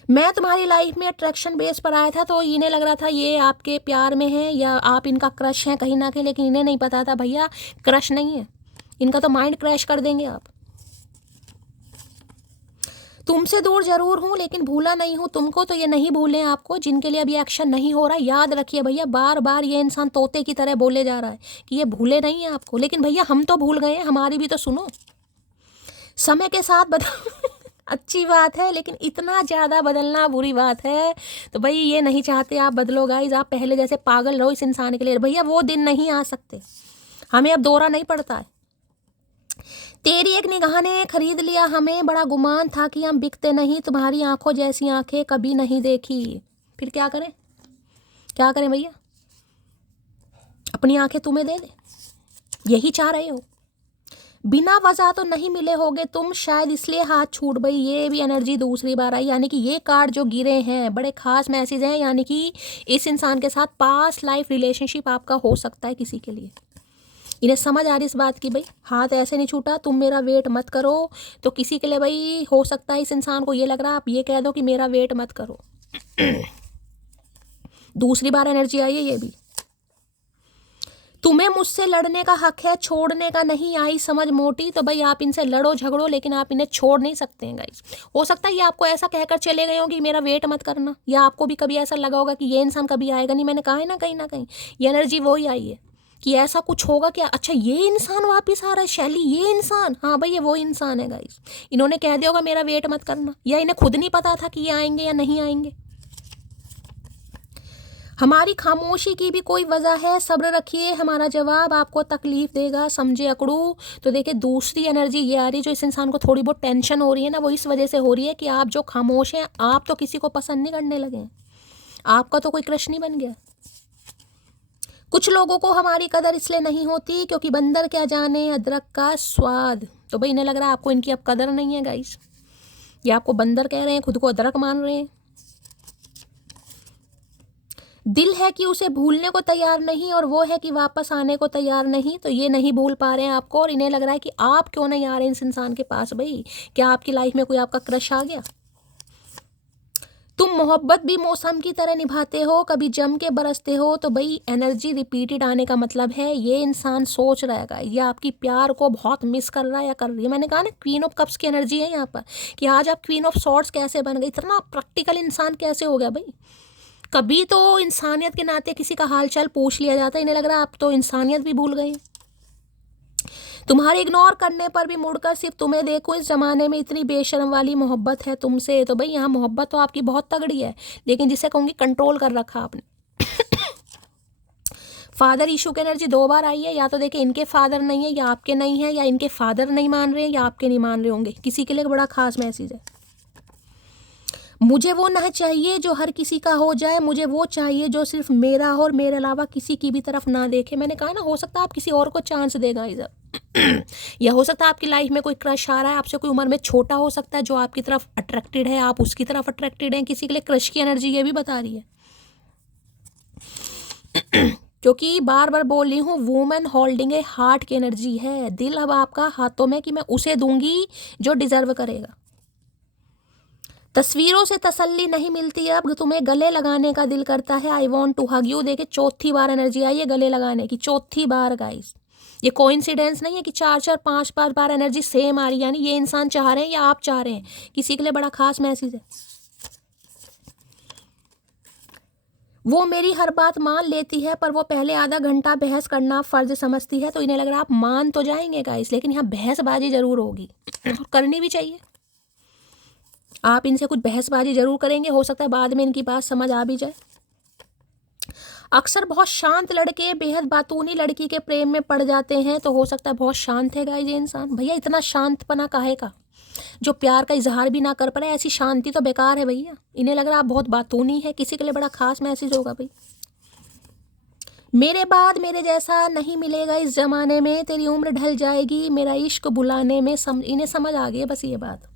मैं तुम्हारी लाइफ में अट्रैक्शन बेस पर आया था, तो इन्हें लग रहा था ये आपके प्यार में है या आप इनका क्रश है कहीं ना कहीं, लेकिन इन्हें नहीं पता था भैया क्रश नहीं है, इनका तो माइंड क्रैश कर देंगे आप। तुमसे दूर जरूर हूँ लेकिन भूला नहीं हूँ तुमको, तो ये नहीं भूलें आपको जिनके लिए अभी एक्शन नहीं हो रहा। याद रखिए भैया, बार बार ये इंसान तोते की तरह बोले जा रहा है कि ये भूले नहीं है आपको, लेकिन भैया हम तो भूल गए हैं, हमारी भी तो सुनो। समय के साथ बदल अच्छी बात है, लेकिन इतना ज़्यादा बदलना बुरी बात है। तो भाई ये नहीं चाहते आप बदलो गाइज, आप पहले जैसे पागल रहो इस इंसान के लिए। भैया वो दिन नहीं आ सकते, हमें अब दौरा नहीं पड़ता है। तेरी एक निगाह ने खरीद लिया हमें, बड़ा गुमान था कि हम बिकते नहीं, तुम्हारी आंखों जैसी आंखें कभी नहीं देखी। फिर क्या करें, क्या करें भैया, अपनी आंखें तुम्हें दे दे, यही चाह रहे हो। बिना वजह तो नहीं मिले होगे तुम, शायद इसलिए हाथ छूट गई। ये भी एनर्जी दूसरी बार आई, यानी कि ये कार्ड जो गिरे हैं बड़े खास मैसेज हैं, यानी कि इस इंसान के साथ पास्ट लाइफ रिलेशनशिप आपका हो सकता है किसी के लिए। इन्हें समझ आ रही इस बात की भाई हाथ ऐसे नहीं छूटा, तुम मेरा वेट मत करो। तो किसी के लिए भाई हो सकता है इस इंसान को ये लग रहा है आप ये कह दो कि मेरा वेट मत करो। दूसरी बार एनर्जी आई है ये भी। तुम्हें मुझसे लड़ने का हक है, छोड़ने का नहीं, आई समझ मोटी। तो भाई आप इनसे लड़ो झगड़ो, लेकिन आप इन्हें छोड़ नहीं सकते हैं गाइस। हो सकता है ये आपको ऐसा कहकर चले गए हो कि मेरा वेट मत करना, या आपको भी कभी ऐसा लगा होगा कि ये इंसान कभी आएगा नहीं। मैंने कहा है ना कहीं ये एनर्जी वही आई है कि ऐसा कुछ होगा क्या, अच्छा ये इंसान वापस आ रहा है शैली, ये इंसान, हाँ भाई ये वो इंसान है गाइस। इन्होंने कह दिया होगा मेरा वेट मत करना, या इन्हें खुद नहीं पता था कि ये आएंगे या नहीं आएंगे। हमारी खामोशी की भी कोई वजह है, सब्र रखिए, हमारा जवाब आपको तकलीफ देगा, समझे अकड़ू। तो देखिए दूसरी एनर्जी ये आ रही है, जो इस इंसान को थोड़ी बहुत टेंशन हो रही है ना, वो इस वजह से हो रही है कि आप जो खामोश हैं, आप तो किसी को पसंद नहीं करने लगे हैं, आपका तो कोई क्रश नहीं बन गया। कुछ लोगों को हमारी कदर इसलिए नहीं होती क्योंकि बंदर क्या जाने अदरक का स्वाद। तो भाई इन्हें लग रहा है आपको इनकी अब कदर नहीं है गाइस, ये आपको बंदर कह रहे हैं, खुद को अदरक मान रहे हैं। दिल है कि उसे भूलने को तैयार नहीं, और वो है कि वापस आने को तैयार नहीं। तो ये नहीं भूल पा रहे हैं आपको, और इन्हें लग रहा है कि आप क्यों नहीं आ रहे इस इंसान के पास। भाई क्या आपकी लाइफ में कोई आपका क्रश आ गया। तुम मोहब्बत भी मौसम की तरह निभाते हो, कभी जम के बरसते हो। तो भाई एनर्जी रिपीटेड आने का मतलब है ये इंसान सोच रहेगा, ये आपकी प्यार को बहुत मिस कर रहा है या कर रही है। मैंने कहा ना क्वीन ऑफ कप्स की एनर्जी है यहाँ पर, कि आज आप क्वीन ऑफ सॉर्ड्स कैसे बन गए, इतना प्रैक्टिकल इंसान कैसे हो गया भाई। कभी तो इंसानियत के नाते किसी का हालचाल पूछ लिया जाता है, इन्हें लग रहा है आप तो इंसानियत भी भूल गए। तुम्हारे इग्नोर करने पर भी मुड़कर सिर्फ तुम्हें देखो, इस जमाने में इतनी बेशर्म वाली मोहब्बत है तुमसे। तो भाई यहाँ मोहब्बत तो आपकी बहुत तगड़ी है, लेकिन जिसे कहूँगी कंट्रोल कर रखा आपने। फादर इशू की एनर्जी दो बार आई है, या तो देखिए इनके फादर नहीं है, या आपके नहीं है, या इनके फादर नहीं मान रहे हैं, या आपके नहीं मान रहे होंगे। किसी के लिए बड़ा खास मैसेज है। मुझे वो ना चाहिए जो हर किसी का हो जाए, मुझे वो चाहिए जो सिर्फ मेरा हो और मेरे अलावा किसी की भी तरफ ना देखे। मैंने कहा ना हो सकता है आप किसी और को चांस देगा इधर। या हो सकता है आपकी लाइफ में कोई क्रश आ रहा है, आपसे कोई उम्र में छोटा हो सकता है, जो आपकी तरफ अट्रैक्टेड है, आप उसकी तरफ अट्रैक्टेड हैं। किसी के लिए क्रश की एनर्जी ये भी बता रही है। क्योंकि बार बार बोल रही हूँ वुमेन होल्डिंग ए हार्ट की एनर्जी है, दिल अब आपका हाथों में कि मैं उसे दूंगी जो डिजर्व करेगा। तस्वीरों से तसल्ली नहीं मिलती है, अब तुम्हें गले लगाने का दिल करता है, I want to hug you. देखे चौथी बार एनर्जी आई है गले लगाने की, चौथी बार गाइस। ये कोइंसिडेंस नहीं है कि 4 5 बार एनर्जी सेम आ रही है, यानी ये इंसान चाह रहे हैं या आप चाह रहे हैं। किसी के लिए बड़ा खास मैसेज है। वो मेरी हर बात मान लेती है, पर वो पहले आधा घंटा बहस करना फर्ज समझती है। तो इन्हें लग रहा है आप मान तो जाएंगे गाइस, लेकिन यहाँ बहसबाजी जरूर होगी, करनी भी चाहिए। आप इनसे कुछ बहसबाजी जरूर करेंगे, हो सकता है बाद में इनकी बात समझ आ भी जाए। अक्सर बहुत शांत लड़के बेहद बातूनी लड़की के प्रेम में पड़ जाते हैं, तो हो सकता है बहुत शांत है गाइस ये इंसान। भैया इतना शांतपना काहे का, जो प्यार का इजहार भी ना कर पा रहे, ऐसी शांति तो बेकार है भैया। इन्हें लग रहा है आप बहुत बातूनी है, किसी के लिए बड़ा खास मैसेज होगा भाई। मेरे बाद मेरे जैसा नहीं मिलेगा इस जमाने में, तेरी उम्र ढल जाएगी मेरा इश्क बुलाने में। इन्हें समझ आ गई है बस ये बात,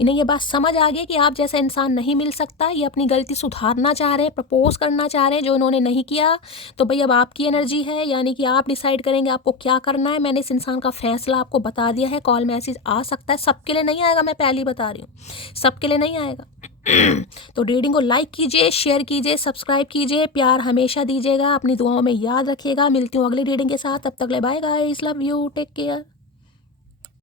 इन्हें ये बात समझ आ गई कि आप जैसा इंसान नहीं मिल सकता। ये अपनी गलती सुधारना चाह रहे हैं, प्रपोज करना चाह रहे हैं जो इन्होंने नहीं किया। तो भाई अब आपकी एनर्जी है, यानी कि आप डिसाइड करेंगे आपको क्या करना है। मैंने इस इंसान का फैसला आपको बता दिया है। कॉल मैसेज आ सकता है, सबके लिए नहीं आएगा, मैं पहले ही बता रही हूँ, सबके लिए नहीं आएगा। तो रीडिंग को लाइक कीजिए, शेयर कीजिए, सब्सक्राइब कीजिए, प्यार हमेशा दीजिएगा, अपनी दुआओं में याद रखिएगा। मिलती हूँ अगली रीडिंग के साथ, तब तक ले bye guys, love you, take care.